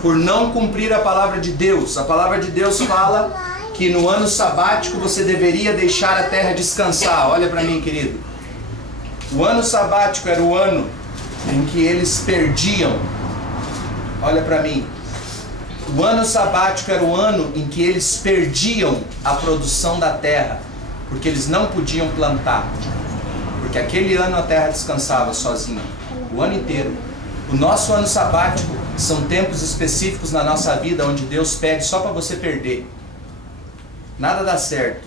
por não cumprir a palavra de Deus. A palavra de Deus fala que no ano sabático você deveria deixar a terra descansar. Olha para mim, querido. O ano sabático era o ano em que eles perdiam. Olha para mim. O ano sabático era o ano em que eles perdiam a produção da terra, porque eles não podiam plantar. Porque aquele ano a terra descansava sozinha, o ano inteiro. O nosso ano sabático são tempos específicos na nossa vida onde Deus pede só para você perder. Nada dá certo.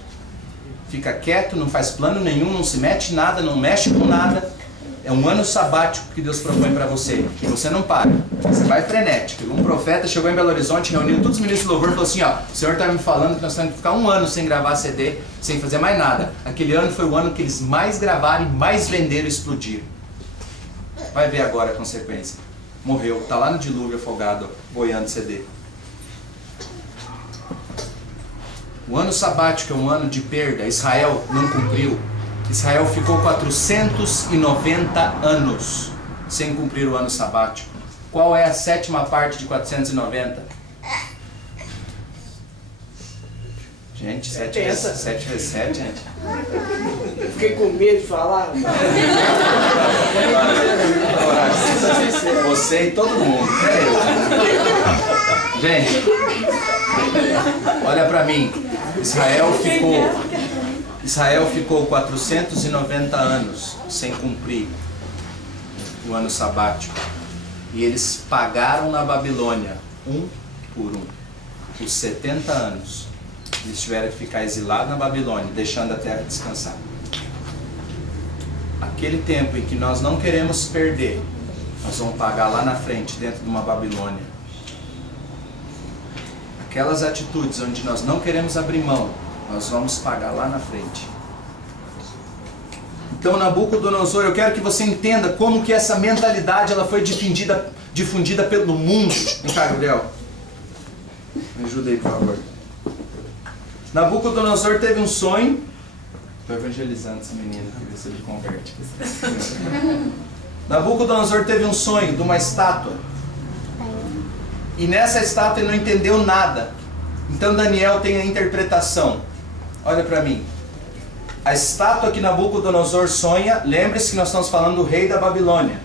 Fica quieto, não faz plano nenhum, não se mete em nada, não mexe com nada. É um ano sabático que Deus propõe para você. E você não para. Você vai frenético. Um profeta chegou em Belo Horizonte, reuniu todos os ministros de louvor e falou assim, ó, o Senhor está me falando que nós temos que ficar um ano sem gravar CD, sem fazer mais nada. Aquele ano foi o ano que eles mais gravaram, mais venderam e explodiram. Vai ver agora a consequência. Morreu, está lá no dilúvio afogado, boiando CD. O ano sabático é um ano de perda. Israel não cumpriu. Israel ficou 490 anos sem cumprir o ano sabático. Qual é a sétima parte de 490? Gente, 7 vezes 7, gente. Fiquei com medo de falar. Você e todo mundo. Gente, olha pra mim. Israel ficou 490 anos sem cumprir o ano sabático. E eles pagaram na Babilônia, um por um. Os 70 anos. Eles tiveram que ficar exilados na Babilônia, deixando a terra descansar. Aquele tempo em que nós não queremos perder, nós vamos pagar lá na frente, dentro de uma Babilônia. Aquelas atitudes onde nós não queremos abrir mão, nós vamos pagar lá na frente. Então, Nabucodonosor, eu quero que você entenda como que essa mentalidade ela foi difundida pelo mundo. Vem cá, Gabriel. Me ajuda aí, por favor. Nabucodonosor teve um sonho. Estou evangelizando essa menina, para ver se ele converte. Nabucodonosor teve um sonho de uma estátua. E nessa estátua ele não entendeu nada. Então Daniel tem a interpretação. Olha para mim. A estátua que Nabucodonosor sonha, lembre-se que nós estamos falando do rei da Babilônia.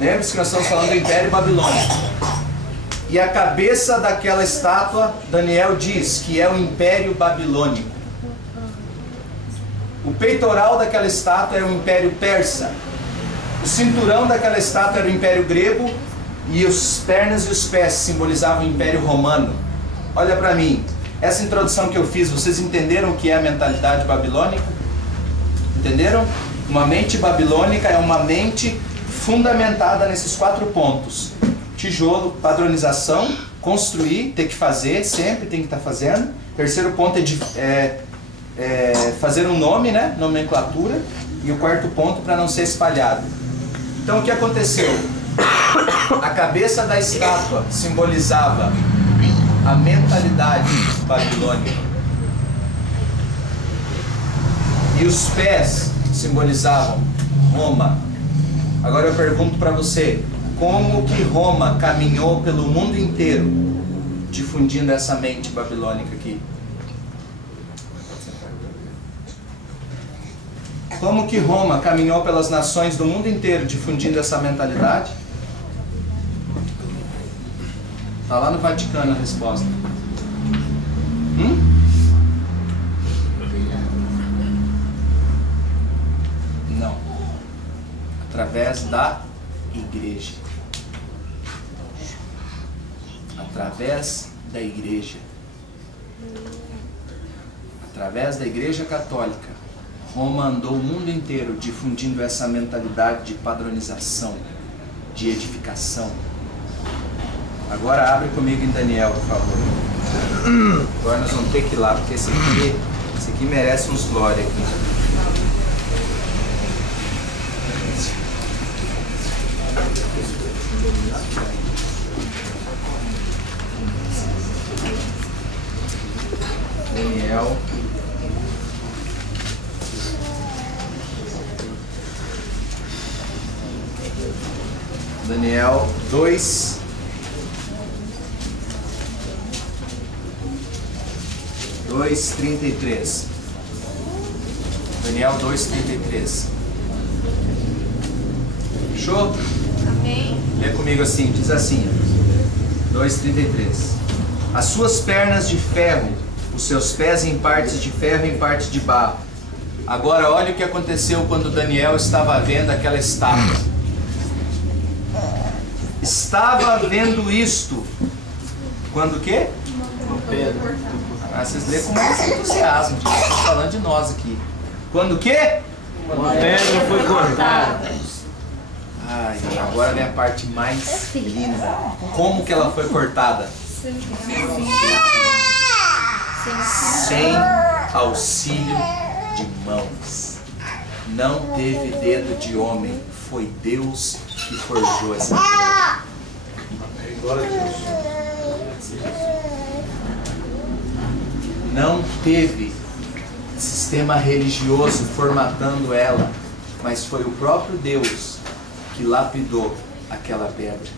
Lembre-se que nós estamos falando do Império Babilônico. E a cabeça daquela estátua, Daniel diz que é o Império Babilônico. O peitoral daquela estátua é o Império Persa. O cinturão daquela estátua era o Império Grego. E as pernas e os pés simbolizavam o Império Romano. Olha para mim. Essa introdução que eu fiz, vocês entenderam o que é a mentalidade babilônica? Entenderam? Uma mente babilônica é uma mente fundamentada nesses 4 pontos. Tijolo, padronização, construir, ter que fazer, sempre tem que estar fazendo. Terceiro ponto é fazer um nome, né? Nomenclatura. E o quarto ponto, para não ser espalhado. Então o que aconteceu? A cabeça da estátua simbolizava a mentalidade babilônica. E os pés simbolizavam Roma. Agora eu pergunto para você, como que Roma caminhou pelo mundo inteiro difundindo essa mente babilônica aqui? Como que Roma caminhou pelas nações do mundo inteiro difundindo essa mentalidade? Está lá no Vaticano a resposta. Através da igreja. Através da igreja. Através da Igreja Católica, Roma andou o mundo inteiro difundindo essa mentalidade de padronização, de edificação. Agora abre comigo em Daniel, por favor. Agora nós vamos ter que ir lá, porque esse aqui merece uns glória aqui. Daniel. Daniel 2. Dois 33. Daniel 2:33. Fechou? Amém. Lê comigo assim, diz assim, 2:33. As suas pernas de ferro, os seus pés em partes de ferro e em partes de barro. Agora olha o que aconteceu quando Daniel estava vendo aquela estátua. Estava vendo isto. Quando o quê? Ah, vocês lêem com mais entusiasmo. Estou falando de nós aqui. Quando o quê? Uma pedra foi cortada. Ai, agora vem a parte mais linda. Como que ela foi cortada? Sem auxílio de mãos. Não teve dedo de homem. Foi Deus que forjou essa pedra. Glória a Deus. Não teve sistema religioso formatando ela, mas foi o próprio Deus que lapidou aquela pedra.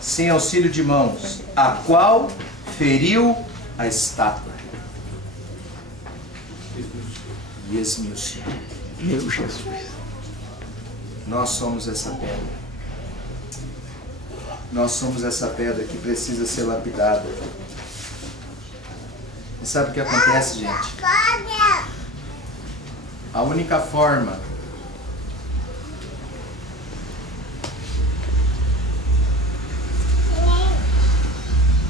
Sem auxílio de mãos, a qual feriu a estátua e esmiuçou. Meu Jesus. Nós somos essa pedra. Nós somos essa pedra que precisa ser lapidada. E sabe o que acontece, gente? A única forma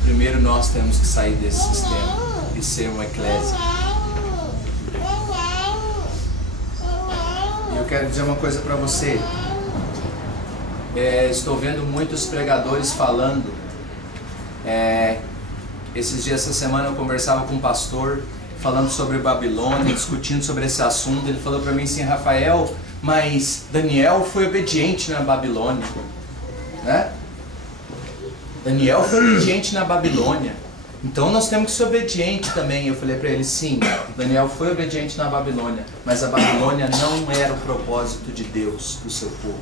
primeiro nós temos que sair desse sistema e ser uma eclésia. E eu quero dizer uma coisa para você. Estou vendo muitos pregadores falando. Esses dias, essa semana, eu conversava com um pastor falando sobre Babilônia, discutindo sobre esse assunto. Ele falou para mim assim: Rafael, mas Daniel foi obediente na Babilônia, né? Daniel foi obediente na Babilônia, então nós temos que ser obedientes também. Eu falei para ele: sim, Daniel foi obediente na Babilônia, mas a Babilônia não era o propósito de Deus para o seu povo.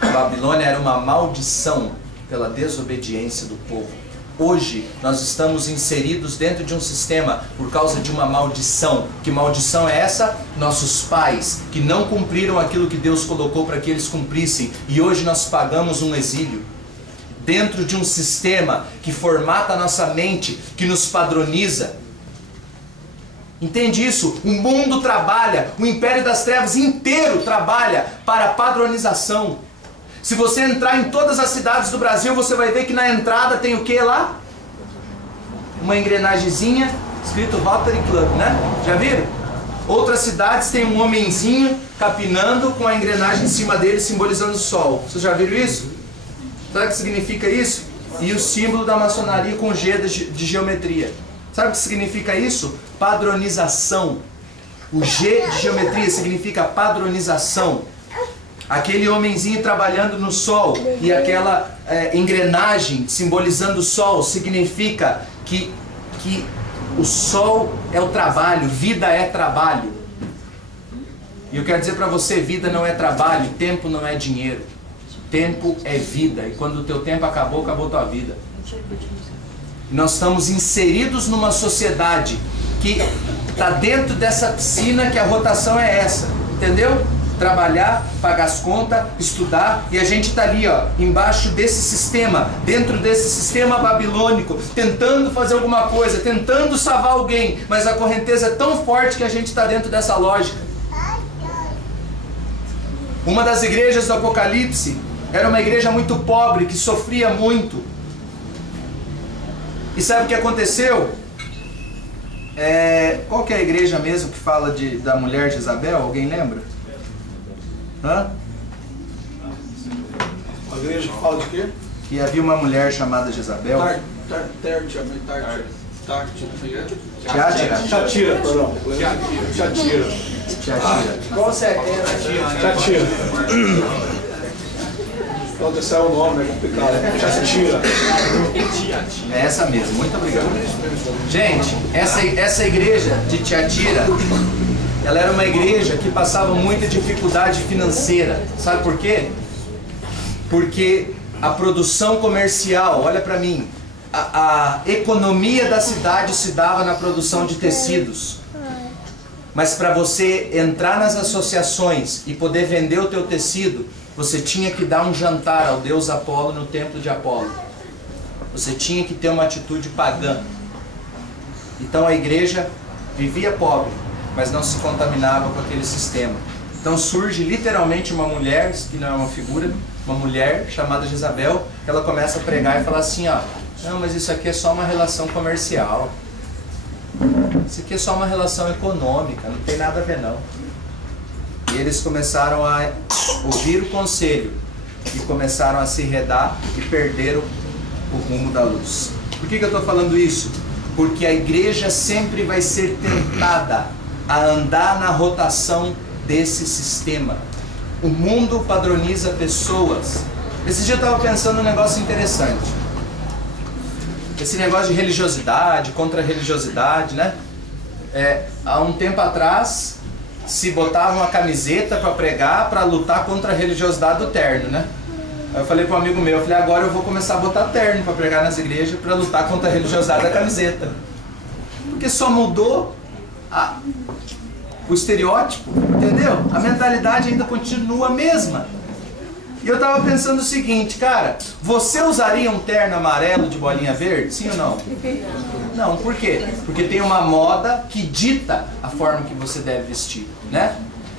A Babilônia era uma maldição pela desobediência do povo. Hoje nós estamos inseridos dentro de um sistema por causa de uma maldição. Que maldição é essa? Nossos pais que não cumpriram aquilo que Deus colocou para que eles cumprissem, e hoje nós pagamos um exílio dentro de um sistema que formata a nossa mente, que nos padroniza. Entende isso? O mundo trabalha, o império das trevas inteiro trabalha para a padronização. Se você entrar em todas as cidades do Brasil, você vai ver que na entrada tem o que lá? Uma engrenagemzinha escrito Rotary Club, né? Já viram? Outras cidades tem um homenzinho capinando com a engrenagem em cima dele simbolizando o sol. Vocês já viram isso? Sabe o que significa isso? E o símbolo da maçonaria com G de geometria. Sabe o que significa isso? Padronização. O G de geometria significa padronização. Aquele homenzinho trabalhando no sol e aquela engrenagem simbolizando o sol significa que o sol é o trabalho, vida é trabalho. E eu quero dizer para você: vida não é trabalho, tempo não é dinheiro. Tempo é vida, e quando o teu tempo acabou, acabou a tua vida. Nós estamos inseridos numa sociedade que está dentro dessa piscina, que a rotação é essa, entendeu? trabalhar, pagar as contas, estudar, e a gente está ali, ó, embaixo desse sistema, dentro desse sistema babilônico, tentando fazer alguma coisa, tentando salvar alguém, mas a correnteza é tão forte que a gente está dentro dessa lógica. Uma das igrejas do Apocalipse era uma igreja muito pobre, que sofria muito. E sabe o que aconteceu? Qual que é a igreja mesmo que fala da mulher de Isabel? Alguém lembra? Hã? A igreja que fala de quê? Que havia uma mulher chamada Jezabel. Tiatira, perdão. Tiatira. Qual você é? Tiatira. Pode ser o nome, é complicado. Tiatira. É essa mesmo, muito obrigado. Gente, essa igreja de Tiatira, ela era uma igreja que passava muita dificuldade financeira. Sabe por quê? Porque a produção comercial, olha para mim, a economia da cidade se dava na produção de tecidos. Mas para você entrar nas associações e poder vender o teu tecido, você tinha que dar um jantar ao deus Apolo no templo de Apolo. Você tinha que ter uma atitude pagã. Então a igreja vivia pobre, mas não se contaminava com aquele sistema. Então surge literalmente uma mulher, que não é uma figura, uma mulher chamada Jezabel, que ela começa a pregar e falar assim, ó, não, mas isso aqui é só uma relação comercial. Isso aqui é só uma relação econômica, não tem nada a ver não. E eles começaram a ouvir o conselho e começaram a se enredar e perderam o rumo da luz. Por que eu estou falando isso? Porque a igreja sempre vai ser tentada a andar na rotação desse sistema. O mundo padroniza pessoas. Esse dia eu estava pensando num negócio interessante. Esse negócio de religiosidade, contra-religiosidade, né? Há um tempo atrás se botava uma camiseta para pregar, para lutar contra a religiosidade do terno, né? Aí eu falei para um amigo meu, eu falei, agora eu vou começar a botar terno para pregar nas igrejas, para lutar contra a religiosidade da camiseta. Porque só mudou o estereótipo, entendeu? A mentalidade ainda continua a mesma. E eu estava pensando o seguinte, cara, você usaria um terno amarelo de bolinha verde? Sim ou não? Não, por quê? Porque tem uma moda que dita a forma que você deve vestir, né?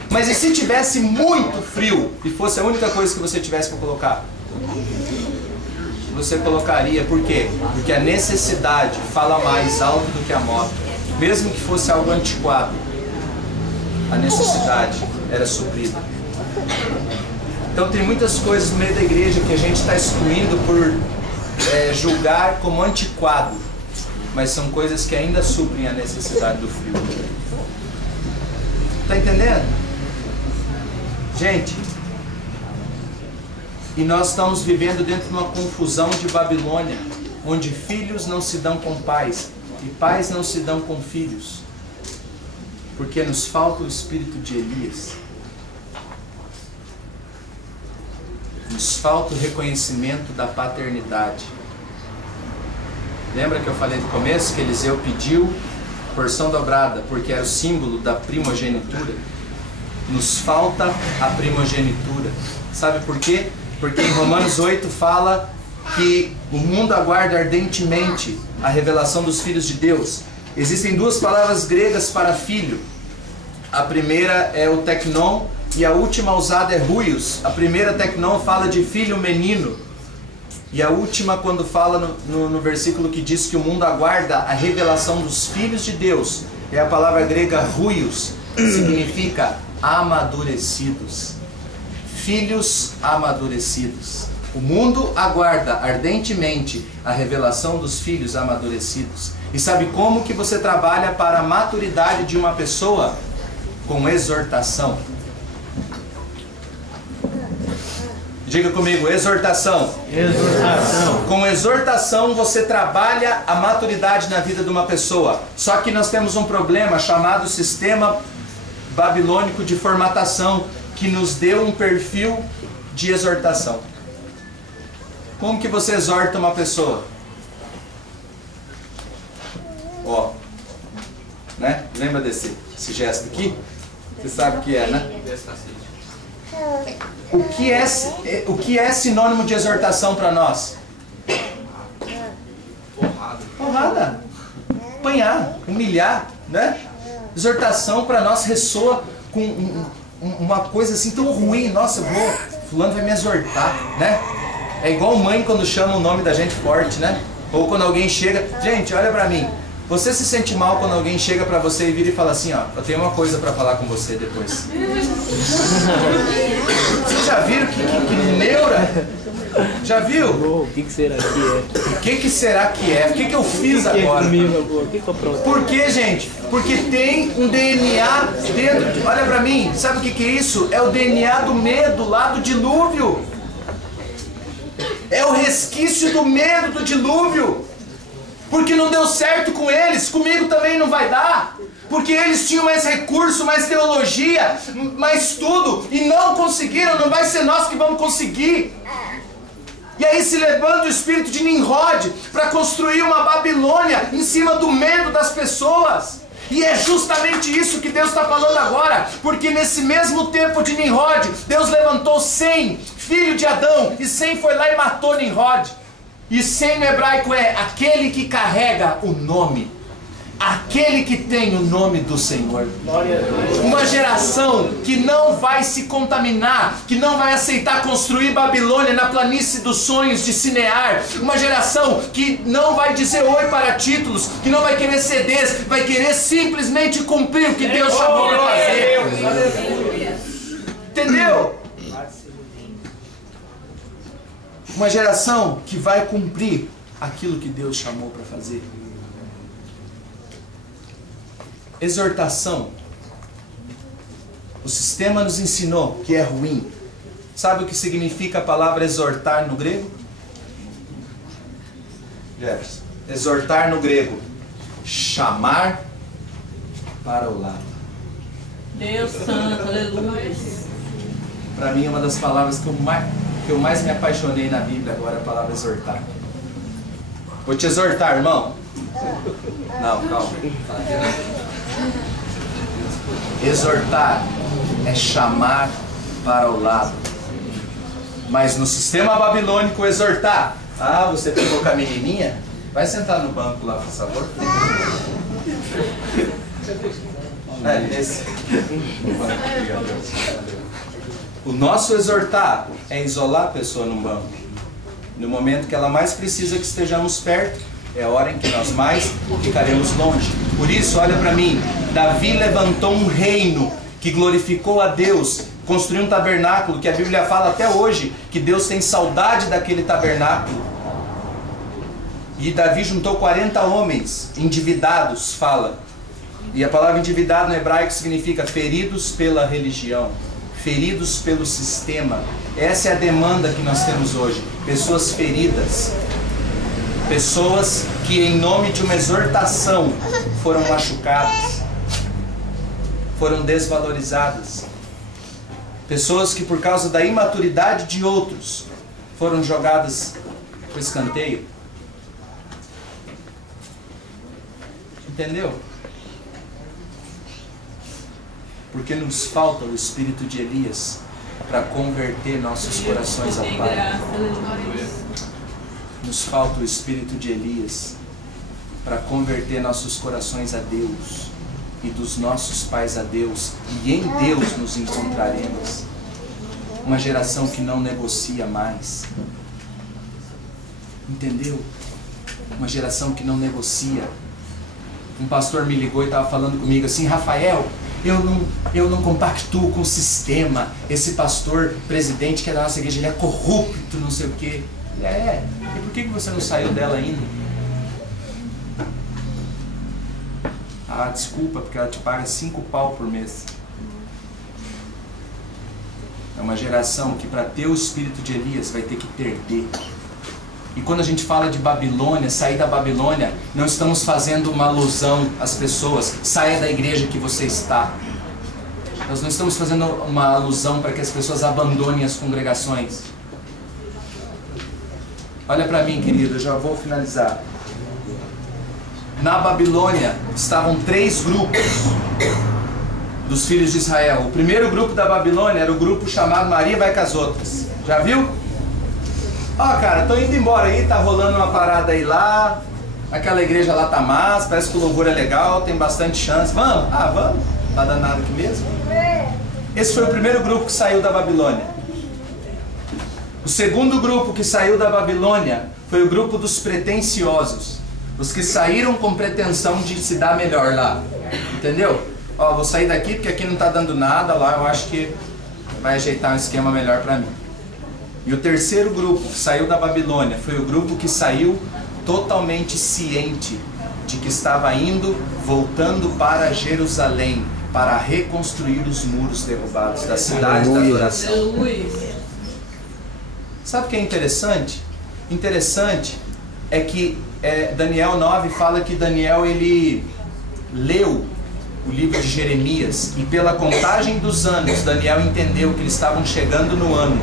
Mas e se tivesse muito frio e fosse a única coisa que você tivesse para colocar? Você colocaria, por quê? Porque a necessidade fala mais alto do que a moda. Mesmo que fosse algo antiquado, a necessidade era suprida. Então tem muitas coisas no meio da igreja que a gente está excluindo por julgar como antiquado, mas são coisas que ainda suprem a necessidade do frio. Está entendendo? Gente, e nós estamos vivendo dentro de uma confusão de Babilônia, onde filhos não se dão com pais e pais não se dão com filhos, porque nos falta o espírito de Elias. Nos falta o reconhecimento da paternidade. Lembra que eu falei no começo que Eliseu pediu porção dobrada porque era o símbolo da primogenitura? Nos falta a primogenitura. Sabe por quê? Porque em Romanos 8 fala que o mundo aguarda ardentemente a revelação dos filhos de Deus. Existem duas palavras gregas para filho. A primeira é o teknon e a última usada é huios. A primeira teknon fala de filho menino. E a última, quando fala no versículo que diz que o mundo aguarda a revelação dos filhos de Deus, é a palavra grega huios, que significa amadurecidos. Filhos amadurecidos. O mundo aguarda ardentemente a revelação dos filhos amadurecidos. E sabe como que você trabalha para a maturidade de uma pessoa? Com exortação. Diga comigo, exortação. Exortação. Com exortação você trabalha a maturidade na vida de uma pessoa. Só que nós temos um problema chamado sistema babilônico de formatação, que nos deu um perfil de exortação. Como que você exorta uma pessoa? Ó, né? Lembra desse gesto aqui? Você sabe o que é, né? O que é sinônimo de exortação para nós? Porrada. Apanhar, humilhar, né? Exortação para nós ressoa com uma coisa assim tão ruim. Nossa, fulano vai me exortar, né? É igual mãe quando chama o nome da gente forte, né? Ou quando alguém chega... Gente, olha pra mim. Você se sente mal quando alguém chega pra você e vira e fala assim, ó, eu tenho uma coisa pra falar com você depois. Vocês já viram que neura? Já viu? O que será que é? O que será que é? O que eu fiz agora? O que eu pronto? Por quê, gente? Porque tem um DNA dentro. Olha pra mim, sabe o que é isso? É o DNA do medo lá do dilúvio. É o resquício do medo do dilúvio. Porque não deu certo com eles, comigo também não vai dar. Porque eles tinham mais recurso, mais teologia, mais tudo, e não conseguiram, não vai ser nós que vamos conseguir. E aí se levanta o espírito de Nimrod para construir uma Babilônia em cima do medo das pessoas. E é justamente isso que Deus está falando agora, porque nesse mesmo tempo de Nimrod, Deus levantou Sem, filho de Adão, e Sem foi lá e matou Nimrod. E Sem no hebraico é aquele que carrega o nome, aquele que tem o nome do Senhor. Uma geração que não vai se contaminar, que não vai aceitar construir Babilônia na planície dos sonhos de Sinear. Uma geração que não vai dizer oi para títulos, que não vai querer CDs, vai querer simplesmente cumprir o que Deus chamou para fazer. Entendeu? Uma geração que vai cumprir aquilo que Deus chamou para fazer. Exortação. O sistema nos ensinou que é ruim. Sabe o que significa a palavra exortar no grego? Jefferson. Exortar no grego. Chamar para o lado. Deus santo, aleluia. Para mim é uma das palavras que eu mais me apaixonei na Bíblia agora, a palavra exortar. Vou te exortar, irmão. Não, calma. Exortar é chamar para o lado. Mas no sistema babilônico, exortar. Ah, você ficou com a menininha? Vai sentar no banco lá, por favor. Esse. O nosso exortar é isolar a pessoa num banco. No momento que ela mais precisa que estejamos perto, é a hora em que nós mais ficaremos longe. Por isso, olha para mim, Davi levantou um reino que glorificou a Deus, construiu um tabernáculo, que a Bíblia fala até hoje, que Deus tem saudade daquele tabernáculo. E Davi juntou 40 homens, endividados, fala. E a palavra endividado no hebraico significa feridos pela religião, feridos pelo sistema. Essa é a demanda que nós temos hoje. Pessoas feridas. Pessoas que em nome de uma exortação foram machucadas, foram desvalorizadas. Pessoas que por causa da imaturidade de outros foram jogadas para o escanteio. Entendeu? Porque nos falta o espírito de Elias para converter nossos corações ao Pai. Nos falta o espírito de Elias para converter nossos corações a Deus e dos nossos pais a Deus, e em Deus nos encontraremos. Uma geração que não negocia mais. Entendeu? Uma geração que não negocia. Um pastor me ligou e estava falando comigo assim: Rafael, eu não compactuo com o sistema. Esse pastor presidente que é da nossa igreja, ele é corrupto, não sei o quê. É. E por que você não saiu dela ainda? Ah, desculpa, porque ela te paga 5 pau por mês. É uma geração que para ter o espírito de Elias vai ter que perder. E quando a gente fala de Babilônia, sair da Babilônia, não estamos fazendo uma alusão às pessoas. Saia da igreja que você está. Nós não estamos fazendo uma alusão para que as pessoas abandonem as congregações. Olha para mim, querido, eu já vou finalizar. Na Babilônia estavam 3 grupos. dos filhos de Israel. O primeiro grupo da Babilônia era o grupo chamado Maria vai com as outras. Já viu? Ó, cara, tô indo embora aí, tá rolando uma parada aí lá, aquela igreja lá tá massa, parece que o louvor é legal, tem bastante chance. Vamos? Ah, vamos. Tá danado aqui mesmo? Esse foi o primeiro grupo que saiu da Babilônia. O segundo grupo que saiu da Babilônia foi o grupo dos pretensiosos. Os que saíram com pretensão de se dar melhor lá. Entendeu? Ó, vou sair daqui porque aqui não tá dando nada, lá eu acho que vai ajeitar um esquema melhor para mim. E o terceiro grupo que saiu da Babilônia foi o grupo que saiu totalmente ciente de que estava indo, voltando para Jerusalém, para reconstruir os muros derrubados da cidade da adoração. Sabe o que é interessante? Interessante é que Daniel 9 fala que Daniel ele leu o livro de Jeremias e pela contagem dos anos Daniel entendeu que eles estavam chegando no ano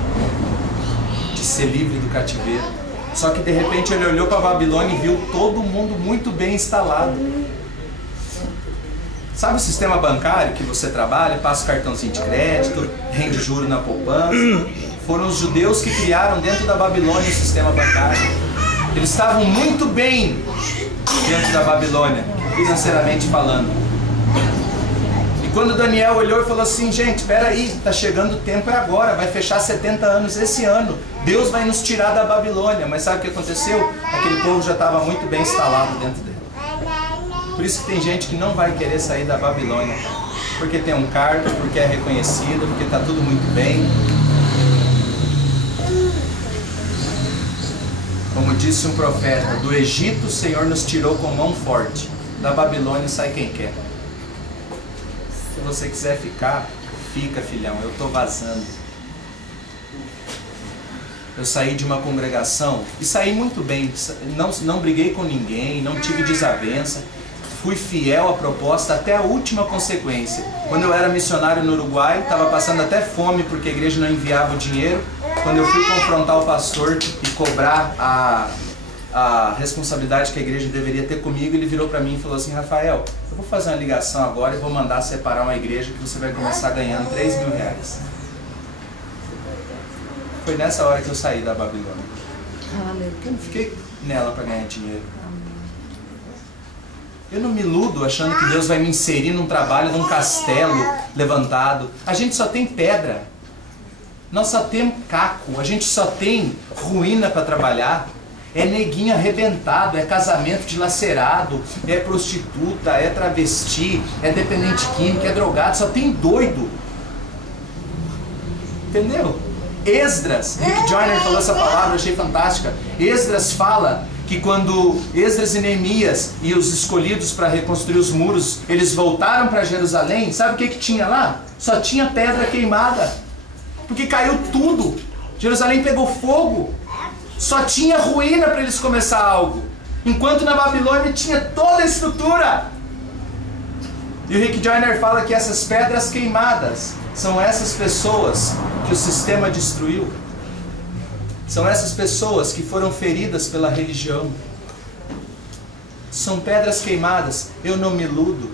de ser livre do cativeiro. Só que de repente ele olhou para a Babilônia e viu todo mundo muito bem instalado. Sabe o sistema bancário que você trabalha, passa o cartãozinho de crédito, rende juro na poupança? Foram os judeus que criaram dentro da Babilônia o sistema bancário. Eles estavam muito bem dentro da Babilônia, financeiramente falando. E quando Daniel olhou e falou assim, gente, espera aí, está chegando o tempo, é agora, vai fechar 70 anos esse ano. Deus vai nos tirar da Babilônia. Mas sabe o que aconteceu? Aquele povo já estava muito bem instalado dentro dele. Por isso que tem gente que não vai querer sair da Babilônia. Porque tem um cargo, porque é reconhecido, porque está tudo muito bem. Como disse um profeta, do Egito o Senhor nos tirou com mão forte. Da Babilônia sai quem quer. Se você quiser ficar, fica, filhão, eu estou vazando. Eu saí de uma congregação e saí muito bem, não briguei com ninguém, não tive desavença, fui fiel à proposta até a última consequência. Quando eu era missionário no Uruguai, estava passando até fome porque a igreja não enviava o dinheiro. Quando eu fui confrontar o pastor e cobrar a responsabilidade que a igreja deveria ter comigo, ele virou para mim e falou assim, Rafael, eu vou fazer uma ligação agora e vou mandar separar uma igreja que você vai começar ganhando 3 mil reais. Foi nessa hora que eu saí da Babilônia. Eu não fiquei nela para ganhar dinheiro. Eu não me iludo achando que Deus vai me inserir num trabalho, num castelo levantado. A gente só tem pedra. Nós só temos caco. A gente só tem ruína para trabalhar. É neguinho arrebentado, é casamento dilacerado, é prostituta, é travesti, é dependente químico, é drogado. Só tem doido. Entendeu? Esdras, Rick Joyner falou essa palavra, eu achei fantástica. Esdras fala que quando Esdras e Neemias e os escolhidos para reconstruir os muros, eles voltaram para Jerusalém, sabe o que tinha lá? Só tinha pedra queimada, porque caiu tudo. Jerusalém pegou fogo, só tinha ruína para eles começar algo, enquanto na Babilônia tinha toda a estrutura. E o Rick Joyner fala que essas pedras queimadas são essas pessoas que o sistema destruiu. São essas pessoas que foram feridas pela religião. São pedras queimadas. Eu não me iludo.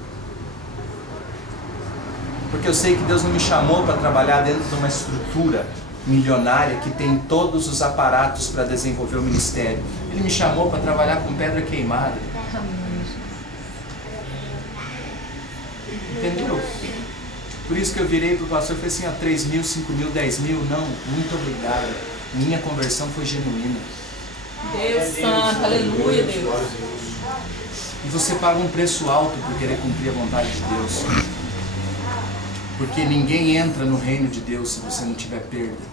Porque eu sei que Deus não me chamou para trabalhar dentro de uma estrutura milionária que tem todos os aparatos para desenvolver o ministério. Ele me chamou para trabalhar com pedra queimada. Entendeu? Por isso que eu virei para o pastor e falei assim, 3 mil, 5 mil, 10 mil, não, muito obrigado. Minha conversão foi genuína. Deus santo, aleluia, Deus. E você paga um preço alto por querer cumprir a vontade de Deus. Porque ninguém entra no reino de Deus se você não tiver perda.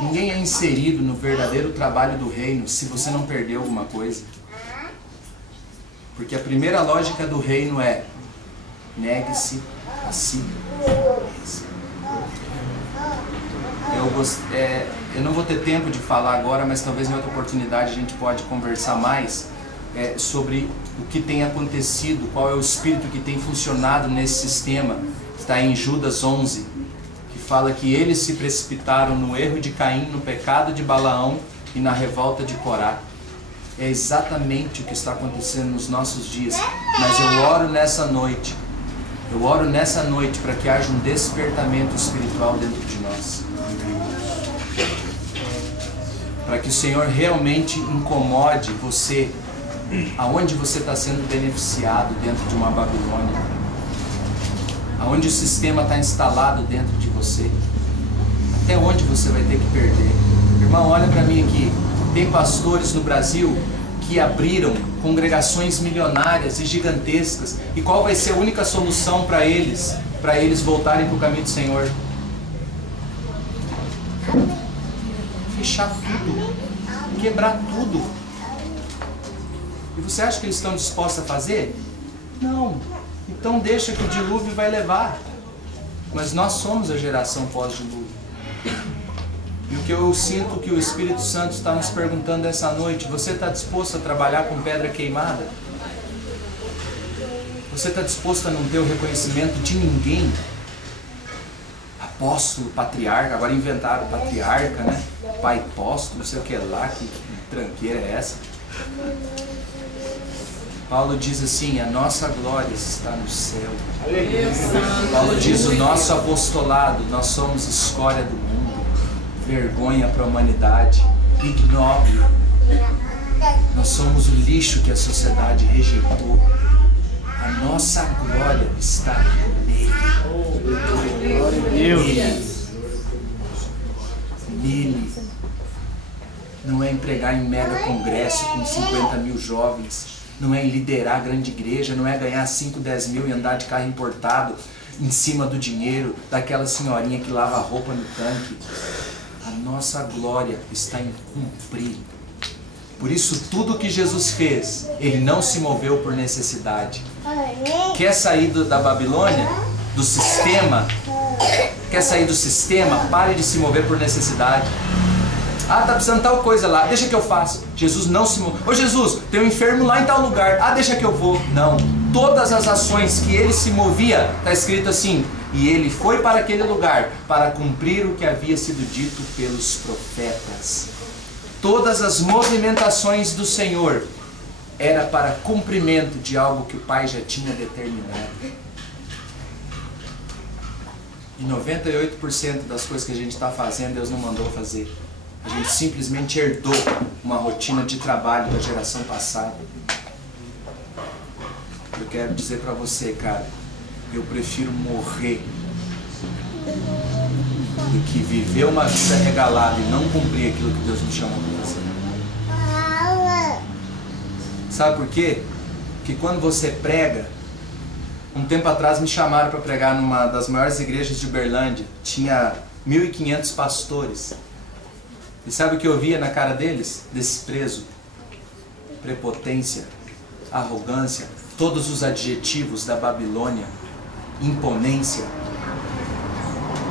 Ninguém é inserido no verdadeiro trabalho do reino se você não perdeu alguma coisa. Porque a primeira lógica do reino é negue-se a si. Eu não vou ter tempo de falar agora, mas talvez em outra oportunidade a gente pode conversar mais sobre o que tem acontecido, qual é o espírito que tem funcionado nesse sistema. Está em Judas 11, que fala que eles se precipitaram no erro de Caim, no pecado de Balaão e na revolta de Corá. É exatamente o que está acontecendo nos nossos dias. Mas eu oro nessa noite Eu oro nessa noite para que haja um despertamento espiritual dentro de nós. Para que o Senhor realmente incomode você, aonde você está sendo beneficiado dentro de uma Babilônia, aonde o sistema está instalado dentro de você, até onde você vai ter que perder. Irmão, olha para mim aqui, tem pastores no Brasil que abriram congregações milionárias e gigantescas, e qual vai ser a única solução para eles voltarem para o caminho do Senhor? Fechar tudo, quebrar tudo. E você acha que eles estão dispostos a fazer? Não. Então deixa que o dilúvio vai levar. Mas nós somos a geração pós-dilúvio. E o que eu sinto que o Espírito Santo está nos perguntando essa noite: você está disposto a trabalhar com pedra queimada? Você está disposto a não ter o reconhecimento de ninguém? Apóstolo, patriarca, agora inventaram patriarca, né? Pai apóstolo, não sei o que lá, que tranqueira é essa? Paulo diz assim: a nossa glória está no céu. Paulo diz: o nosso apostolado, nós somos escória do mundo, vergonha para a humanidade, ignóbil. Nós somos o lixo que a sociedade rejeitou. A nossa glória está nele. Nele. Não é em pregar em mega congresso com 50 mil jovens. Não é em liderar a grande igreja. Não é ganhar 5, 10 mil e andar de carro importado em cima do dinheiro daquela senhorinha que lava a roupa no tanque. A nossa glória está em cumprir. Por isso, tudo que Jesus fez, Ele não se moveu por necessidade. Quer sair da Babilônia? Do sistema? Quer sair do sistema? Pare de se mover por necessidade. Ah, tá precisando tal coisa lá, deixa que eu faço. Jesus não se moveu. Ô Jesus, tem um enfermo lá em tal lugar. Ah, deixa que eu vou. Não. Todas as ações que Ele se movia, está escrito assim: e Ele foi para aquele lugar para cumprir o que havia sido dito pelos profetas. Todas as movimentações do Senhor era para cumprimento de algo que o Pai já tinha determinado. E 98% das coisas que a gente está fazendo, Deus não mandou fazer. A gente simplesmente herdou uma rotina de trabalho da geração passada. Eu quero dizer para você, cara, eu prefiro morrer do que viver uma vida regalada e não cumprir aquilo que Deus me chamou para fazer. Sabe por quê? Porque quando você prega, um tempo atrás me chamaram para pregar numa das maiores igrejas de Uberlândia. Tinha 1.500 pastores. E sabe o que eu via na cara deles? Desprezo, prepotência, arrogância, todos os adjetivos da Babilônia, imponência.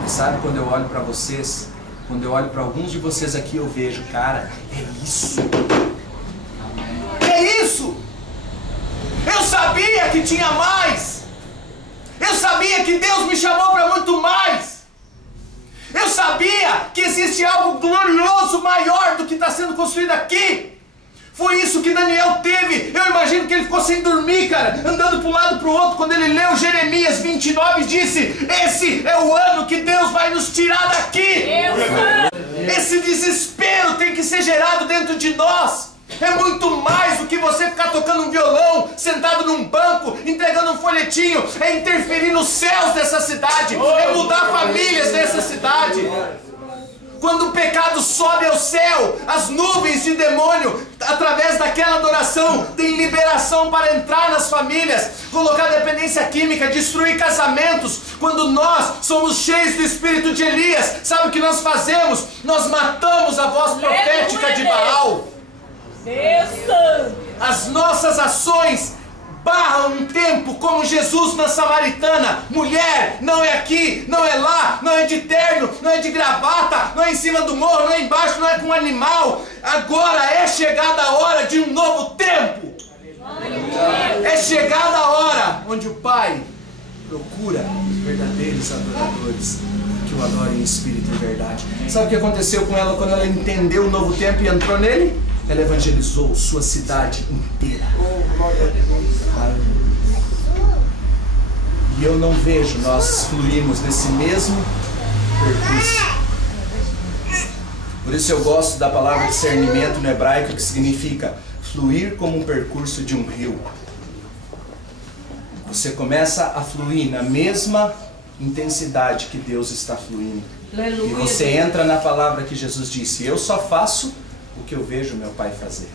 E sabe quando eu olho para vocês, quando eu olho para alguns de vocês aqui, eu vejo, cara, é isso. É isso! Eu sabia que tinha mais! Eu sabia que Deus me chamou para muito mais! Eu sabia que existe algo glorioso maior do que está sendo construído aqui! Foi isso que Daniel teve. Eu imagino que ele ficou sem dormir, cara, andando para um lado para o outro, quando ele leu Jeremias 29 e disse: esse é o ano que Deus vai nos tirar daqui. Esse desespero tem que ser gerado dentro de nós. É muito mais do que você ficar tocando um violão, sentado num banco, entregando um folhetinho. É interferir nos céus dessa cidade, é mudar famílias dessa cidade. Quando o pecado sobe ao céu, as nuvens de demônio, através daquela adoração, tem liberação para entrar nas famílias, colocar dependência química, destruir casamentos. Quando nós somos cheios do espírito de Elias, sabe o que nós fazemos? Nós matamos a voz profética de Baal. As nossas ações barram um tempo como Jesus na Samaritana. Mulher, não é aqui, não é lá, não é de terno, não é de gravata, não é em cima do morro, não é embaixo, não é com um animal. Agora é chegada a hora de um novo tempo. É chegada a hora onde o Pai procura verdadeiros adoradores que o adorem em espírito e verdade. Sabe o que aconteceu com ela quando ela entendeu o novo tempo e entrou nele? Ela evangelizou sua cidade inteira. E eu não vejo nós fluirmos nesse mesmo percurso. Por isso eu gosto da palavra discernimento no hebraico, que significa fluir como um percurso de um rio. Você começa a fluir na mesma intensidade que Deus está fluindo. Aleluia. E você entra na palavra que Jesus disse: eu só faço o que eu vejo meu Pai fazer.